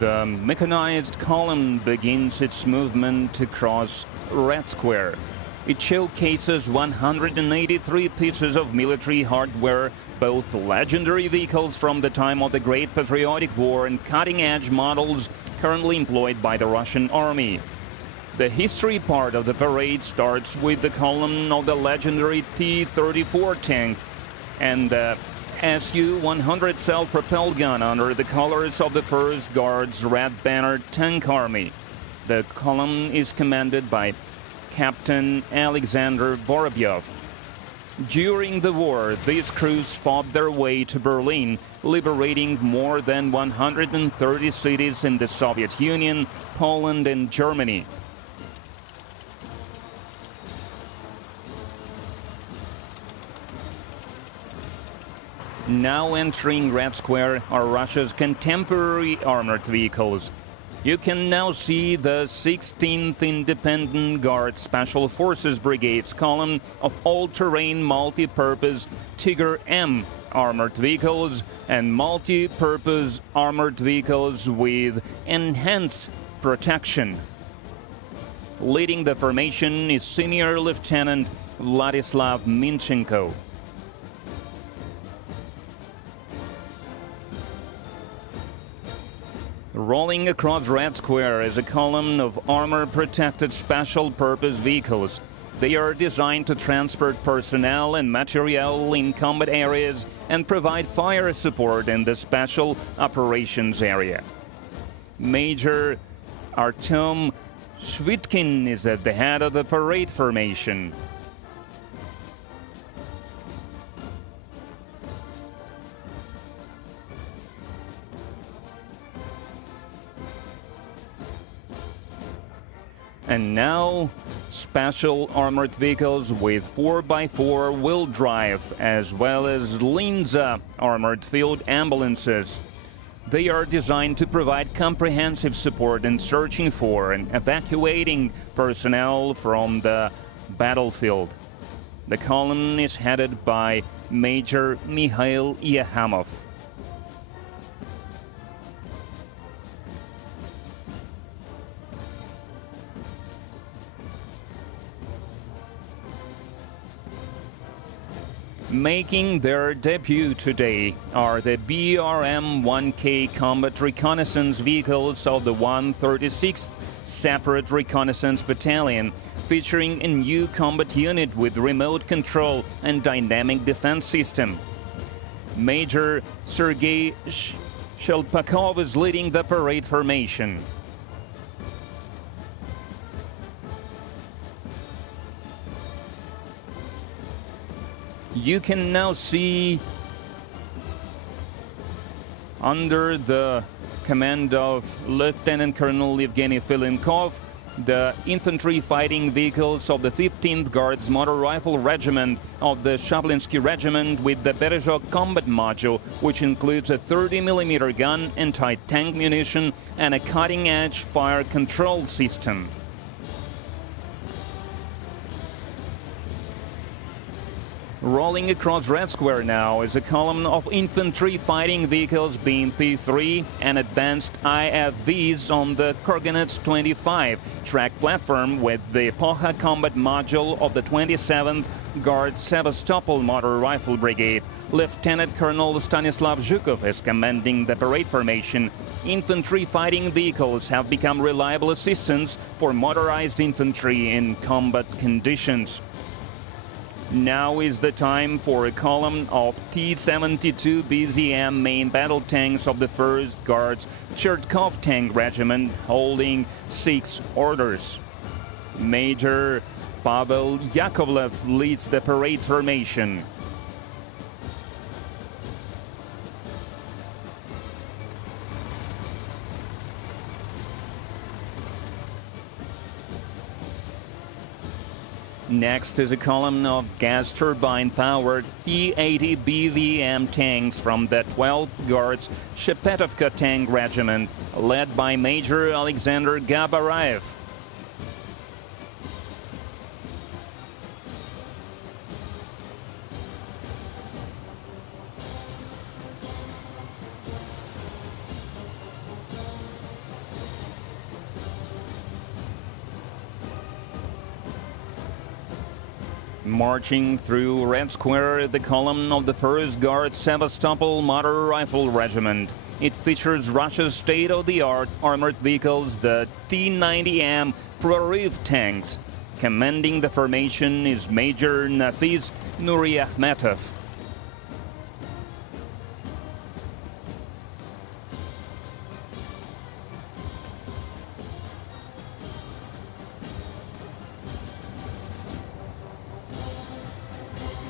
The mechanized column begins its movement across Red Square. It showcases 183 pieces of military hardware, both legendary vehicles from the time of the Great Patriotic War and cutting-edge models currently employed by the Russian army. The history part of the parade starts with the column of the legendary T-34 tank and the Su-100 self-propelled gun under the colors of the 1st Guards Red Banner Tank Army. The column is commanded by Captain Alexander Vorobyov. During the war, these crews fought their way to Berlin, liberating more than 130 cities in the Soviet Union, Poland, and Germany. Now entering Red Square are Russia's contemporary armored vehicles. You can now see the 16th Independent Guard Special Forces Brigade's column of all-terrain multi-purpose Tiger M armored vehicles and multi-purpose armored vehicles with enhanced protection. Leading the formation is Senior Lieutenant Vladislav Minchenko. Rolling across Red Square is a column of armor-protected special-purpose vehicles. They are designed to transport personnel and material in combat areas and provide fire support in the special operations area. Major Artem Shvitkin is at the head of the parade formation. And now, special armored vehicles with 4x4 wheel drive, as well as Linza armored field ambulances. They are designed to provide comprehensive support in searching for and evacuating personnel from the battlefield. The column is headed by Major Mikhail Yahamov. Making their debut today are the BRM-1K combat reconnaissance vehicles of the 136th Separate Reconnaissance Battalion, featuring a new combat unit with remote control and dynamic defense system. Major Sergei Shelpakov is leading the parade formation. You can now see, under the command of Lieutenant Colonel Evgeny Filenkov, the infantry fighting vehicles of the 15th Guards Motor Rifle Regiment of the Shablinsky Regiment with the Berezhok combat module, which includes a 30mm gun, anti-tank munition, and a cutting-edge fire control system. Rolling across Red Square now is a column of infantry fighting vehicles BMP-3 and advanced IFVs on the Kurganets 25 track platform with the Epocha combat module of the 27th Guard Sevastopol Motor Rifle Brigade. Lieutenant Colonel Stanislav Zhukov is commanding the parade formation. Infantry fighting vehicles have become reliable assistance for motorized infantry in combat conditions. Now is the time for a column of T-72 BZM main battle tanks of the 1st Guards Chertkov Tank Regiment, holding 6 orders. Major Pavel Yakovlev leads the parade formation. Next is a column of gas turbine-powered E-80 BVM tanks from the 12th Guards Shepetovka Tank Regiment, led by Major Alexander Gabarayev. Marching through Red Square, the column of the 1st Guard Sevastopol Motor Rifle Regiment. It features Russia's state-of-the-art armored vehicles, the T-90M Prorыв tanks. Commanding the formation is Major Nafiz Nuriahmetov.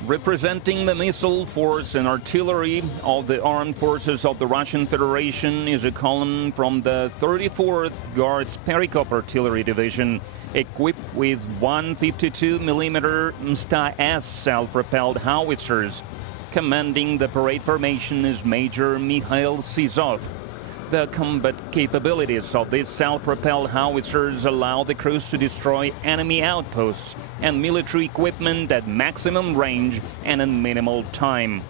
Representing the missile force and artillery of the armed forces of the Russian Federation is a column from the 34th Guards Perikop Artillery Division, equipped with 152mm Msta-S self-propelled howitzers. Commanding the parade formation is Major Mikhail Sizov. The combat capabilities of these self-propelled howitzers allow the crews to destroy enemy outposts and military equipment at maximum range and in minimal time.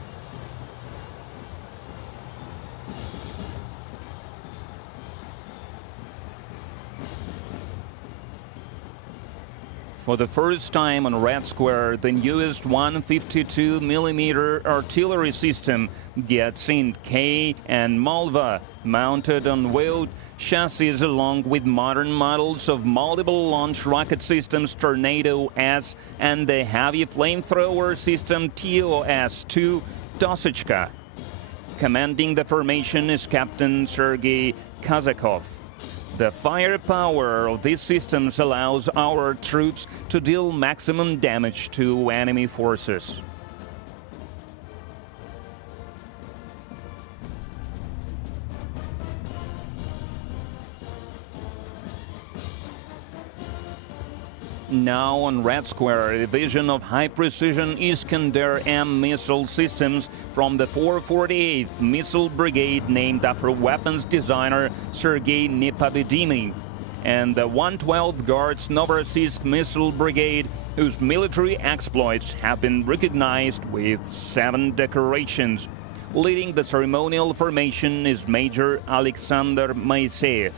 For the first time on Red Square, the newest 152mm artillery system, Gyatsin K and Malva, mounted on wheeled chassis along with modern models of multiple launch rocket systems Tornado S and the heavy flamethrower system TOS-2 Tosechka. Commanding the formation is Captain Sergei Kazakov. The firepower of these systems allows our troops to deal maximum damage to enemy forces. Now on Red Square, a division of high-precision Iskander-M missile systems from the 448th Missile Brigade, named after weapons designer Sergei Nepobedimy, and the 112th Guards Novorossiysk Missile Brigade, whose military exploits have been recognized with 7 decorations. Leading the ceremonial formation is Major Alexander Moiseyev.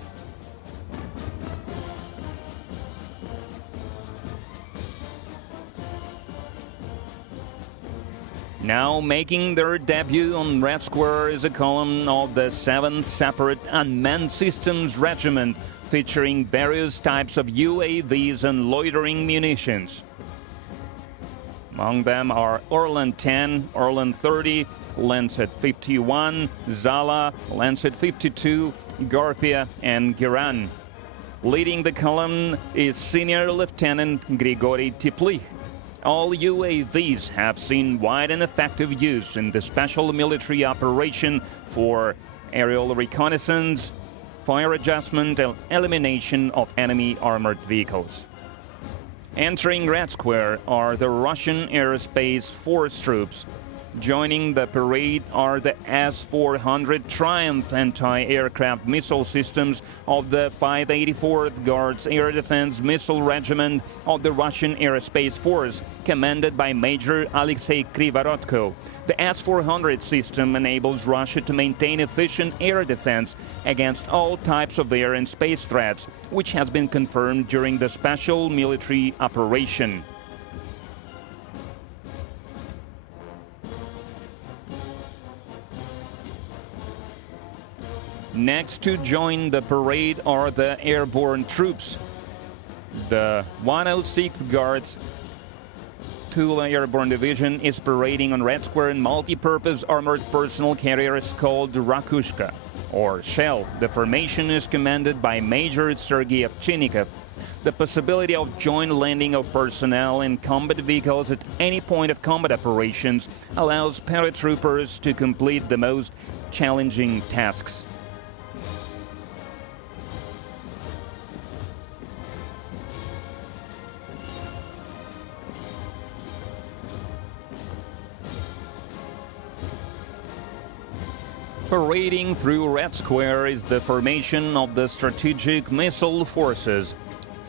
Now making their debut on Red Square is a column of the 7th Separate Unmanned Systems Regiment, featuring various types of UAVs and loitering munitions. Among them are Orlan 10, Orlan 30, Lancet 51, Zala, Lancet 52, Garpia, and Giran. Leading the column is Senior Lieutenant Grigory Teplich. All UAVs have seen wide and effective use in the special military operation for aerial reconnaissance, fire adjustment, and elimination of enemy armored vehicles. Entering Red Square are the Russian Aerospace Force troops. Joining the parade are the S-400 Triumph anti-aircraft missile systems of the 584th Guards Air Defense Missile Regiment of the Russian Aerospace Force, commanded by Major Alexei Krivorotko. The S-400 system enables Russia to maintain efficient air defense against all types of air and space threats, which has been confirmed during the special military operation. Next to join the parade are the airborne troops. The 106th Guards Tula Airborne Division is parading on Red Square in multi-purpose armored personnel carriers called Rakushka, or Shell. The formation is commanded by Major Sergei Ovchinnikov. The possibility of joint landing of personnel in combat vehicles at any point of combat operations allows paratroopers to complete the most challenging tasks. Parading through Red Square is the formation of the Strategic Missile Forces.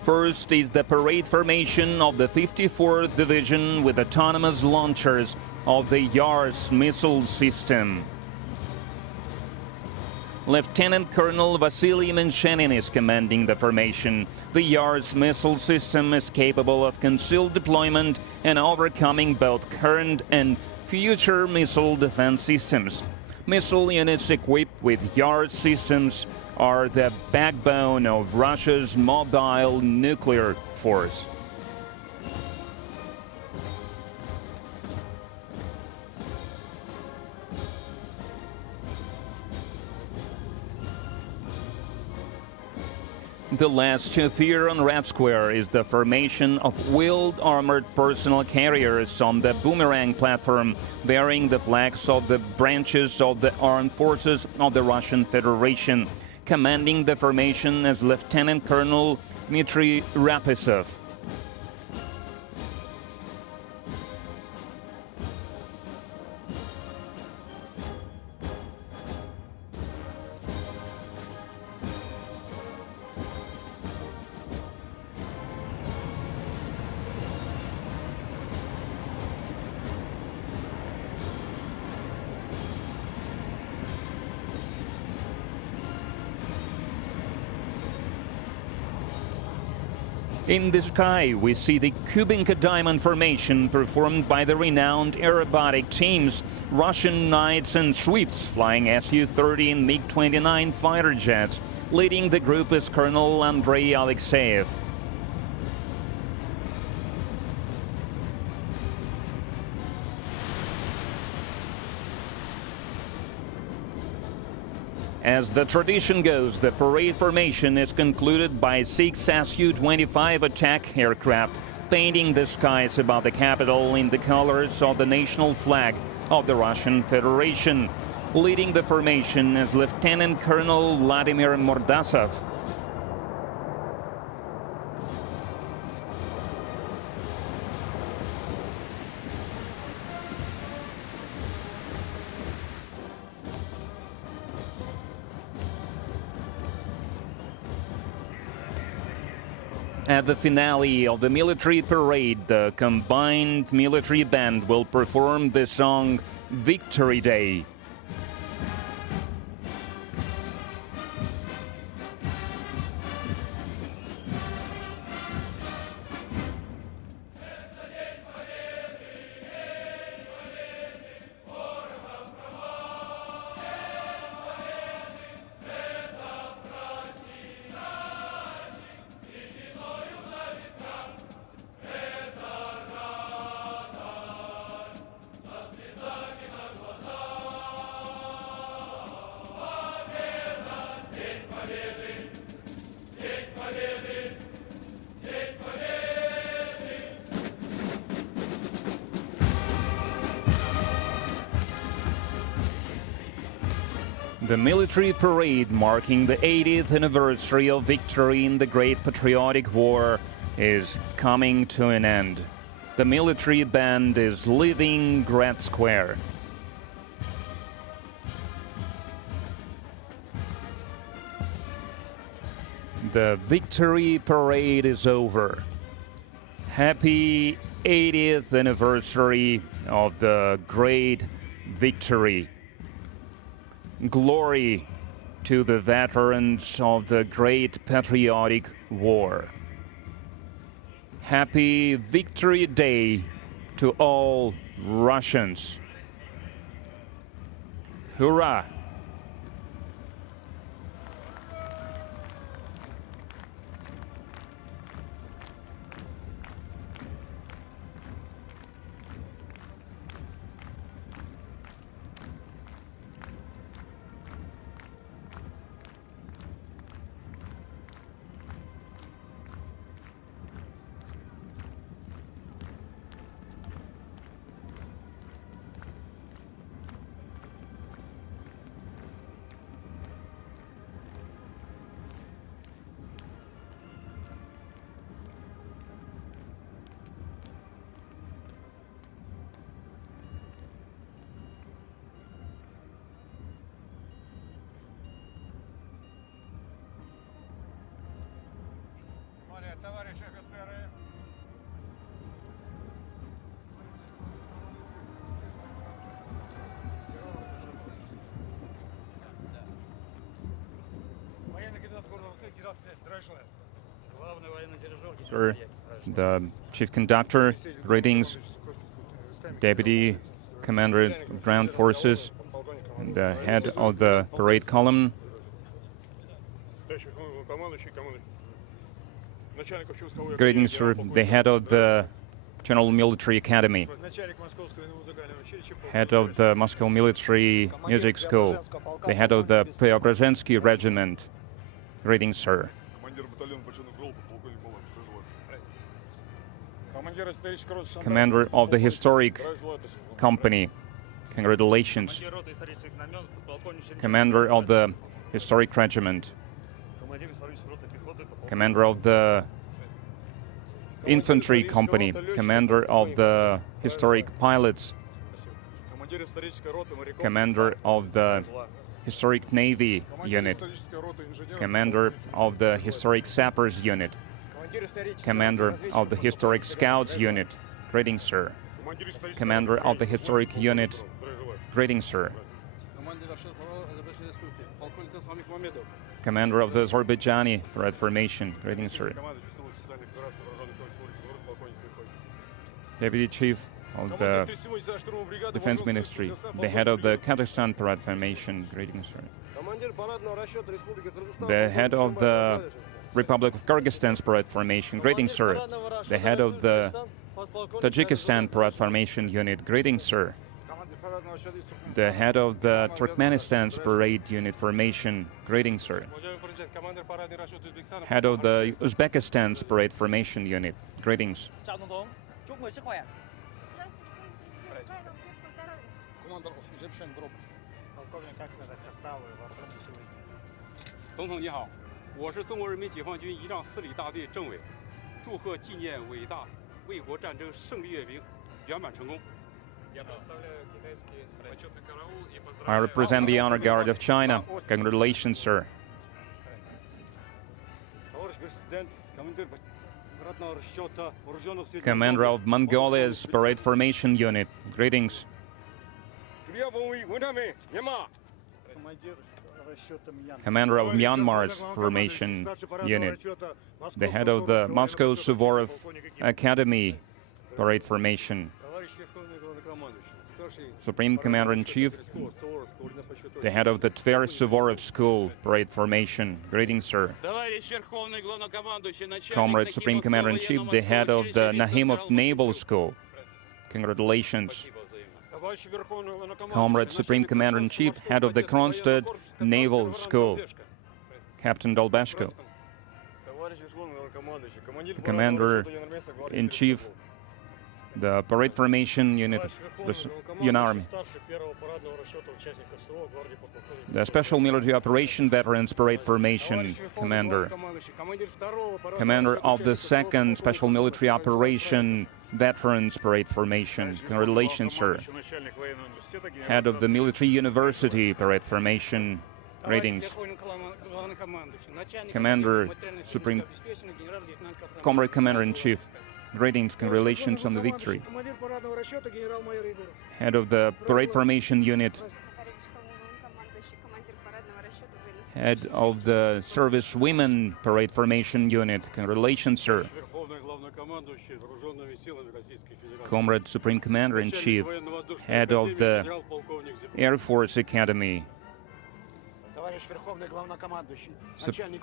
First is the parade formation of the 54th Division with autonomous launchers of the Yars missile system. Lieutenant Colonel Vasily Menchenin is commanding the formation. The Yars missile system is capable of concealed deployment and overcoming both current and future missile defense systems. Missile units equipped with Yars systems are the backbone of Russia's mobile nuclear force. The last to appear on Red Square is the formation of wheeled armored personal carriers on the Boomerang platform, bearing the flags of the branches of the armed forces of the Russian Federation. Commanding the formation as Lieutenant Colonel Dmitry Rapesov. In the sky, we see the Kubinka Diamond Formation performed by the renowned aerobatic teams, Russian Knights and Sweeps flying Su-30 and MiG-29 fighter jets. Leading the group is Colonel Andrei Alexeyev. As the tradition goes, the parade formation is concluded by 6 Su-25 attack aircraft painting the skies above the capital in the colors of the national flag of the Russian Federation. Leading the formation is Lieutenant Colonel Vladimir Mordasov. At the finale of the military parade, the combined military band will perform the song Victory Day. The military parade marking the 80th anniversary of victory in the Great Patriotic War is coming to an end. The military band is leaving Red Square. The victory parade is over. Happy 80th anniversary of the great victory. Glory to the veterans of the Great Patriotic War. Happy Victory Day to all Russians. Hurrah! Sir, the chief conductor, greetings, deputy commander of ground forces, and the head of the parade column, greetings, sir, the head of the General Military Academy, head of the Moscow Military Music School, the head of the Preobrazhensky Regiment, greetings, sir. Commander of the Historic Company, congratulations. Commander of the Historic Regiment, Commander of the Infantry Company, Commander of the Historic Pilots, Commander of the Historic Navy Unit, Commander of the Historic Sappers Unit, Commander of the Historic Scouts Unit, greetings, sir. Commander of the Historic Unit, greetings, sir. Commander of the Azerbaijani Threat Formation, greetings, sir. Deputy Chief of the Defense Ministry, the head of the Kazakhstan Parade Formation, greetings, sir. The head of the Republic of Kyrgyzstan's Parade Formation, greetings, sir. The head of the Tajikistan Parade Formation Unit, greetings, sir. The head of the Turkmenistan's Parade Unit Formation, greetings, sir. Head of the Uzbekistan's Parade Formation Unit, greetings. I represent the Honor Guard of China. Congratulations, sir. Commander of Mongolia's Parade Formation Unit, greetings. Commander of Myanmar's Formation Unit, the head of the Moscow Suvorov Academy Parade Formation, Supreme Commander-in-Chief, the head of the Tver Suvorov School Parade Formation, greetings, sir. Comrade Supreme Commander-in-Chief, the head of the Nahimov Naval School, congratulations. Comrade Supreme Commander-in-Chief, head of the Kronstadt Naval School, Captain Dolbashko. Commander-in-Chief, the Parade Formation Unit, the Union Army. The Special Military Operation Veterans Parade Formation Commander. Commander of the 2nd Special Military Operation Veterans Parade Formation. Congratulations, sir. Head of the Military University Parade Formation. Greetings. Commander, Supreme Comrade Commander-in-Chief. Greetings, congratulations on the victory. Head of the Parade Formation Unit. Head of the Service Women Parade Formation Unit. Congratulations, sir. Comrade Supreme Commander-in-Chief. Head of the Air Force Academy.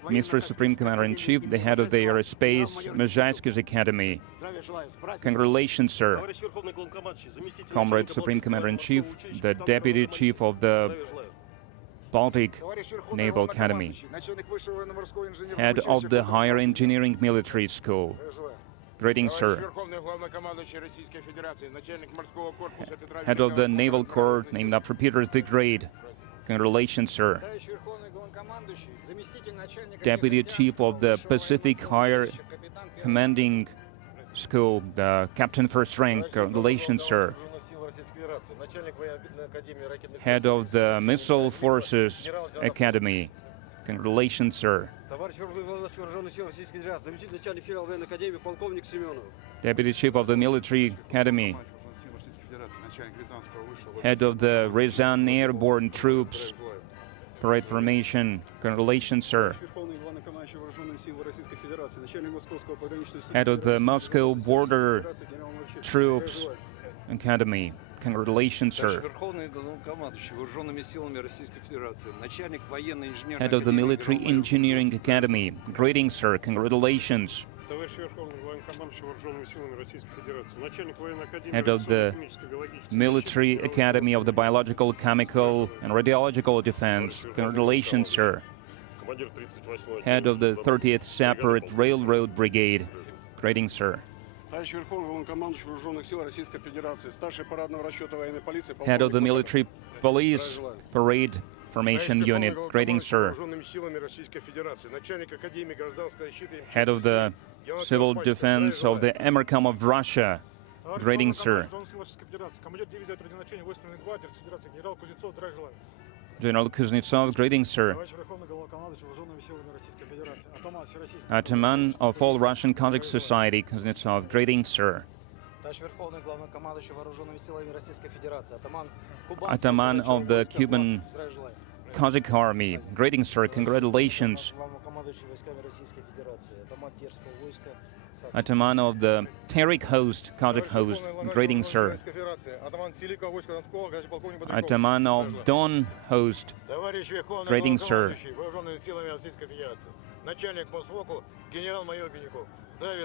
Mr. Supreme Commander-in-Chief, the head of the Aerospace Mezhaitsky's Academy. Congratulations, sir. Comrade Supreme Commander-in-Chief, the Deputy Chief of the Baltic Naval Academy. Head of the Higher Engineering Military School. Greetings, sir. Head of the Naval Corps named after Peter the Great. Congratulations, sir. Deputy Chief of the Pacific Higher Commanding School, the Captain First Rank. Congratulations, sir. Head of the Missile Forces Academy. Congratulations, sir. Deputy Chief of the Military Academy. Head of the Ryazan Airborne Troops. parade formation. Congratulations, sir. Head of the Moscow Border Troops Academy. Congratulations, sir. Head of the Military Engineering Academy. Greetings, sir. Congratulations. Head of the Military Academy of the Biological, Chemical, and Radiological Defense. Congratulations, sir. Head of the 30th Separate Railroad Brigade. Greetings, sir. Head of the Military Police Parade Formation Unit. Greetings, sir. Head of the Civil Defense of the Emirkam of Russia. Greetings, sir. General Kuznetsov, greetings, sir. Ataman of all Russian Kazakh Society, Kuznetsov, greetings, sir. Ataman of the Cuban Kazakh Army, greetings, sir. Congratulations. Ataman of the Terik host, Kazakh host, greetings, sir. Ataman of Don host, greetings, sir.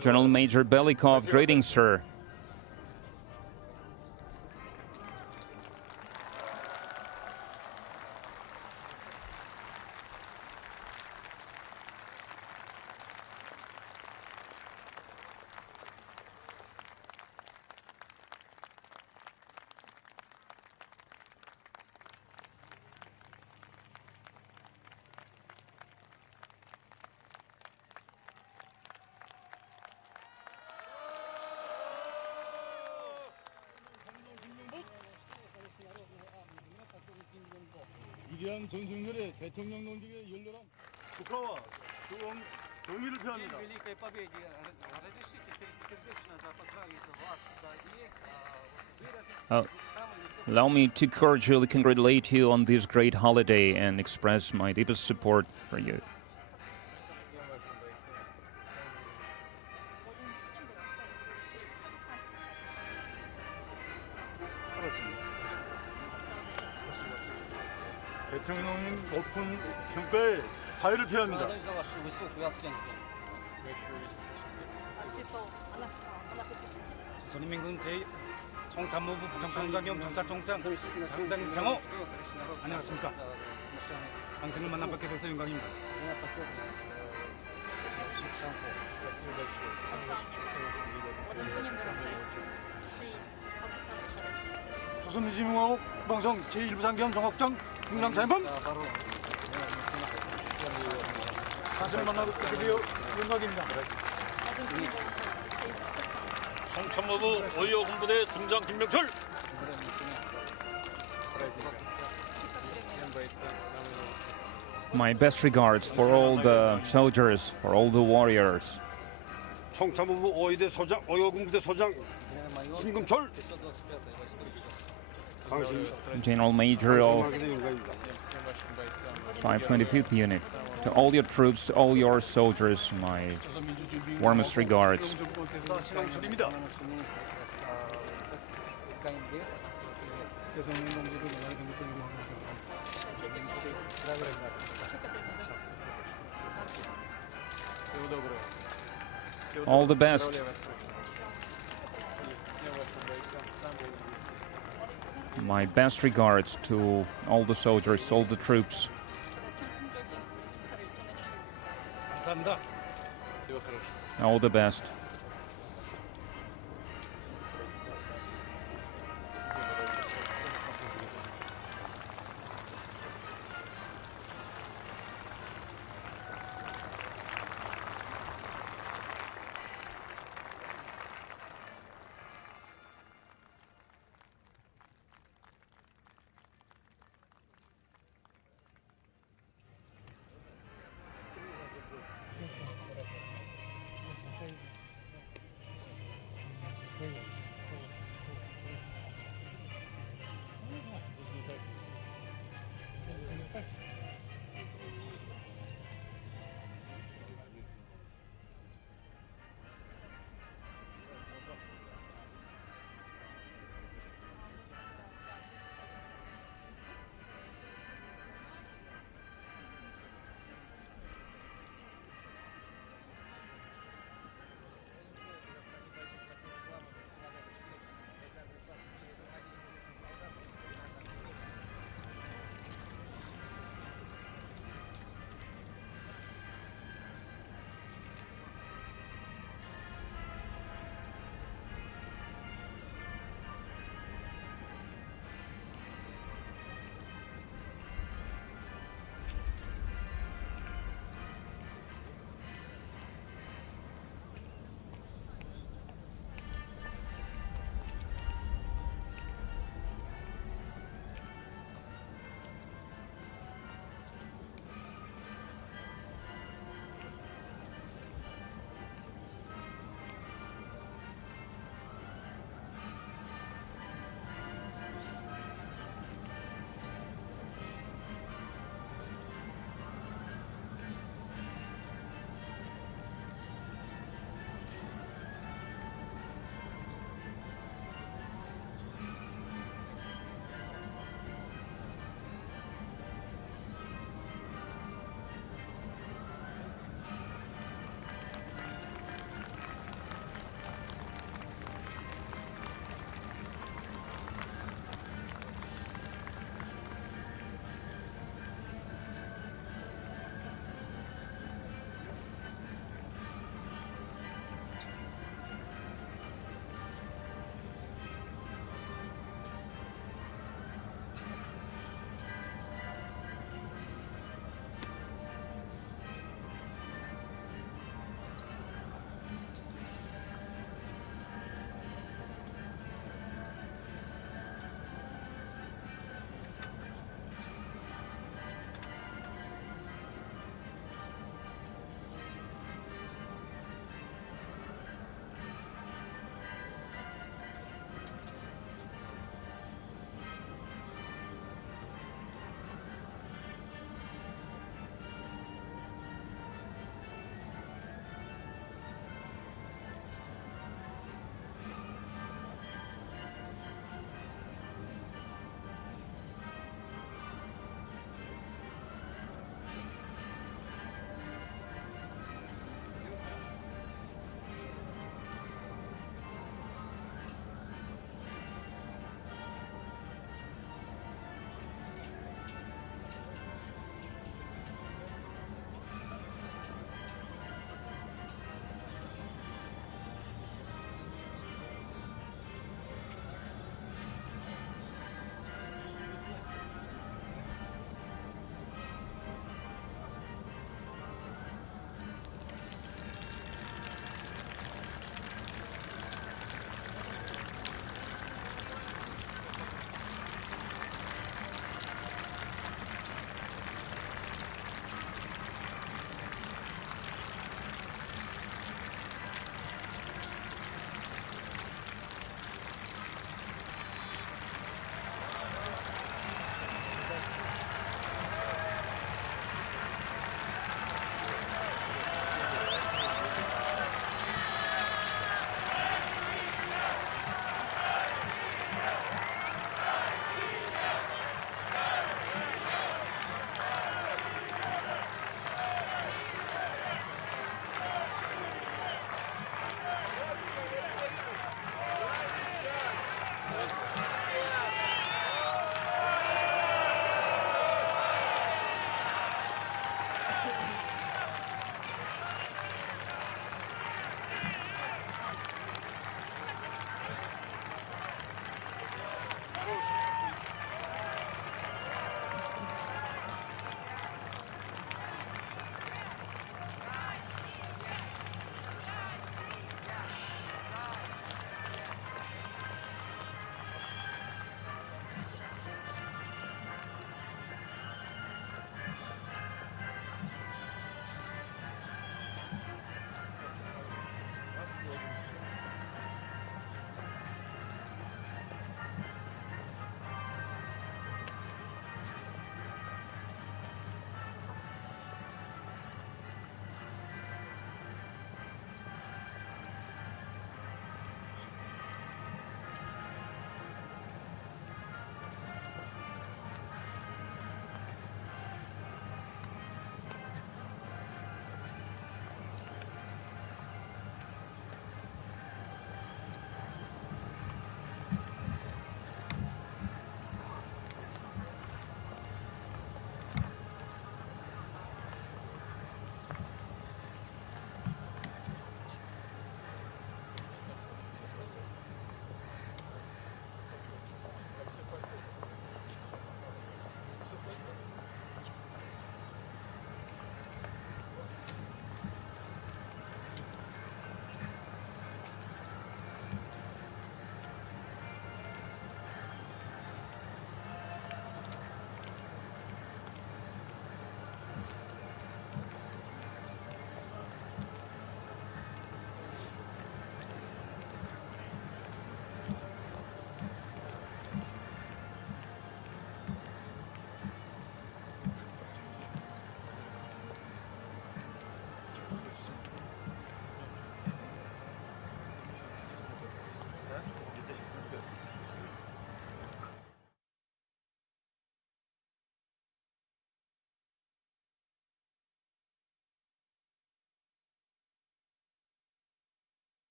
General Major Belikov, greetings, sir. 전승들의 대통령 농직의 열렬한 축하와 동의를 표합니다. Allow me to cordially congratulate you on this great holiday and express my deepest support for you. 대통령님 높은 평가에 사의를 표합니다. 조선인민군 제 총참모부 부총총장 겸 경찰총장 장장 이상호, 안녕하십니까. 당신을 만나 뵙게 돼서 영광입니다. 조선민주공화국 방송 제1부상경 정학장 중장사임은 당신을 만나 뵙게 되어 영광입니다. 총참모부 5.25 군부대 중장 김명철. My best regards for all the soldiers, for all the warriors. 총참모부 5.2대 소장, 5.25 군부대 소장 신금철. General Major of 525th Unit. To all your troops, to all your soldiers, my warmest regards. All the best. My best regards to all the soldiers, all the troops. All the best.